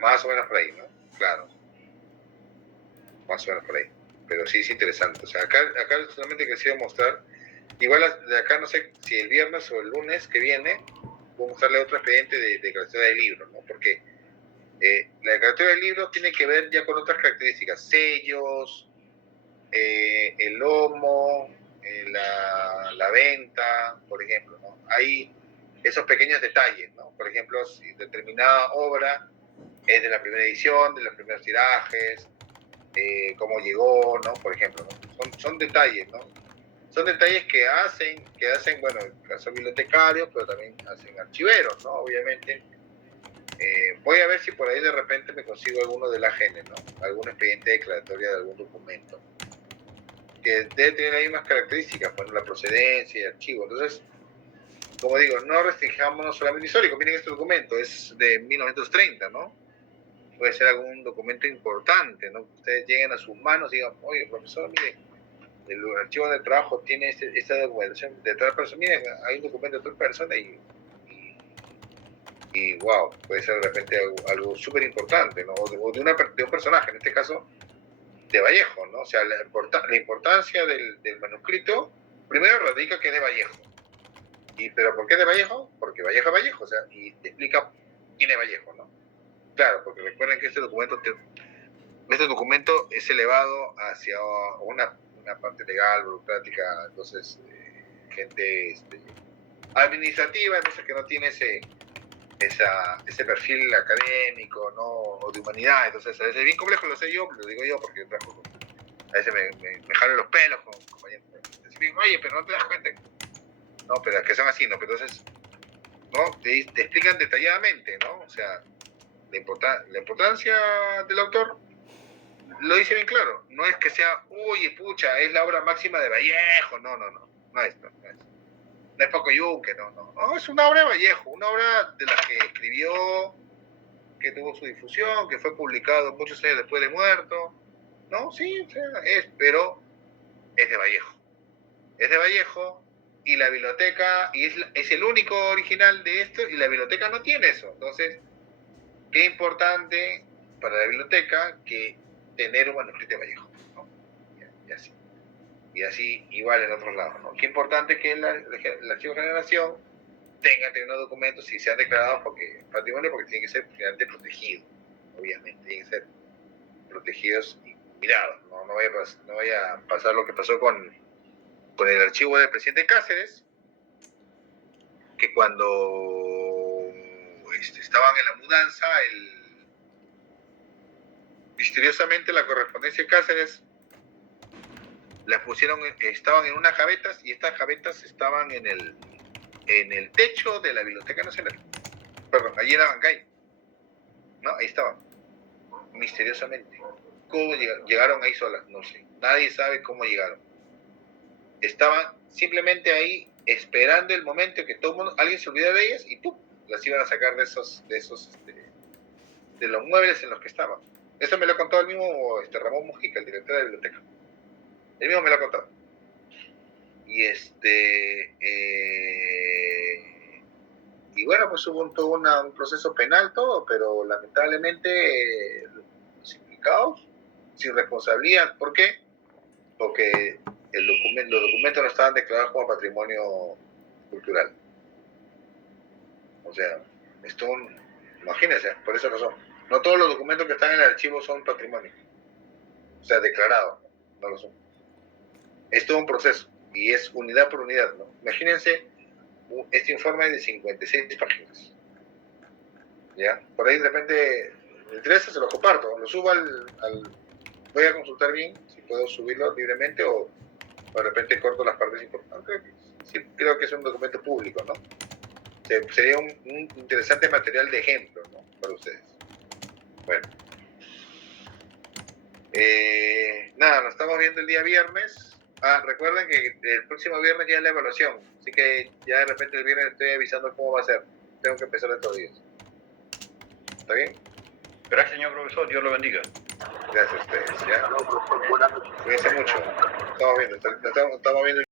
Más o menos por ahí, ¿no? Claro. Más o menos por ahí. Pero sí es interesante. O sea, acá solamente quisiera mostrar, igual de acá no sé si el viernes o el lunes que viene, voy a mostrarle otro expediente de declaratoria del libro, ¿no? Porque la declaratoria del libro tiene que ver ya con otras características, sellos, el lomo, la venta, por ejemplo, ¿no? Hay esos pequeños detalles, ¿no? Por ejemplo, si determinada obra es de la primera edición, de los primeros tirajes, cómo llegó, ¿no? Por ejemplo, ¿no? Son detalles, ¿no? Son detalles que hacen, bueno, en el caso bibliotecarios, pero también hacen archiveros, ¿no? Obviamente. Voy a ver si por ahí de repente me consigo alguno de la AGN, ¿no? Algún expediente declaratoria de algún documento que debe tener las mismas características, bueno, la procedencia y archivo. Entonces, como digo, no restringámonos solamente histórico. Miren, este documento es de 1930, ¿no? Puede ser algún documento importante, ¿no? Que ustedes lleguen a sus manos y digan, oye, profesor, mire, el archivo de trabajo tiene esta documentación de tal persona. Miren, hay un documento de tal persona y wow, puede ser de repente algo súper importante, ¿no? O de un personaje, en este caso de Vallejo, ¿no? O sea, la importancia del manuscrito primero radica que es de Vallejo. ¿Pero por qué es de Vallejo? Porque Vallejo es Vallejo, o sea, y te explica quién es Vallejo, ¿no? Claro, porque recuerden que este documento este documento es elevado hacia una parte legal, burocrática, entonces gente administrativa, entonces que no tiene ese perfil académico, ¿no? O de humanidad, entonces a veces es bien complejo, lo sé yo, lo digo yo porque trabajo a veces me jalo los pelos con compañeros. Oye, pero no te das cuenta. No, pero que son así, ¿no? Pero entonces, ¿no? Te explican detalladamente, ¿no? O sea, la importancia del autor lo dice bien claro. No es que sea, uy, pucha, es la obra máxima de Vallejo. No es. No es Paco Yunque, no, es una obra de Vallejo, una obra de la que escribió, que tuvo su difusión, que fue publicado muchos años después de muerto, ¿no? Sí, o sea, pero es de Vallejo. Es de Vallejo y la biblioteca, y es el único original de esto, y la biblioteca no tiene eso. Entonces, qué importante para la biblioteca que tener un manuscrito de Vallejo, ¿no? Y así igual en otros lados, ¿no? Qué importante que el Archivo de Generación tenga unos documentos si sean declarados porque patrimonio, porque tienen que ser finalmente protegidos, obviamente, tienen que ser protegidos y cuidados, ¿no? No vaya a pasar lo que pasó con el archivo del presidente Cáceres, que cuando estaban en la mudanza, misteriosamente la correspondencia de Cáceres las pusieron, estaban en unas gavetas, y estas gavetas estaban en el techo de la Biblioteca Nacional. Perdón, allí en Abancay. ¿No? Ahí estaban. Misteriosamente. ¿Cómo llegaron ahí solas? No sé. Nadie sabe cómo llegaron. Estaban simplemente ahí esperando el momento en que todo mundo, alguien se olvidara de ellas y ¡pum!, las iban a sacar de los muebles en los que estaban. Eso me lo ha contado el mismo Ramón Mujica, el director de la biblioteca. Él mismo me lo ha contado. Y bueno, pues hubo todo un proceso penal, todo, pero lamentablemente los implicados, sin responsabilidad. ¿Por qué? Porque los documentos no estaban declarados como patrimonio cultural. O sea, imagínense, por esa razón. No todos los documentos que están en el archivo son patrimonio. O sea, declarados, no lo son. Es todo un proceso, y es unidad por unidad, ¿no? Imagínense este informe de 56 páginas. ¿Ya? Por ahí de repente me interesa, se lo comparto, lo subo voy a consultar bien si puedo subirlo libremente o de repente corto las partes importantes. Sí, creo que es un documento público, ¿no? Sería un interesante material de ejemplo, ¿no? Para ustedes. Bueno. Nada, nos estamos viendo el día viernes. Recuerden que el próximo viernes ya es la evaluación, así que ya de repente el viernes estoy avisando cómo va a ser. Tengo que empezar estos días. ¿Está bien? Gracias, señor profesor. Dios lo bendiga. Gracias a ustedes. ¿Ya? Cuídense mucho. Estamos viendo.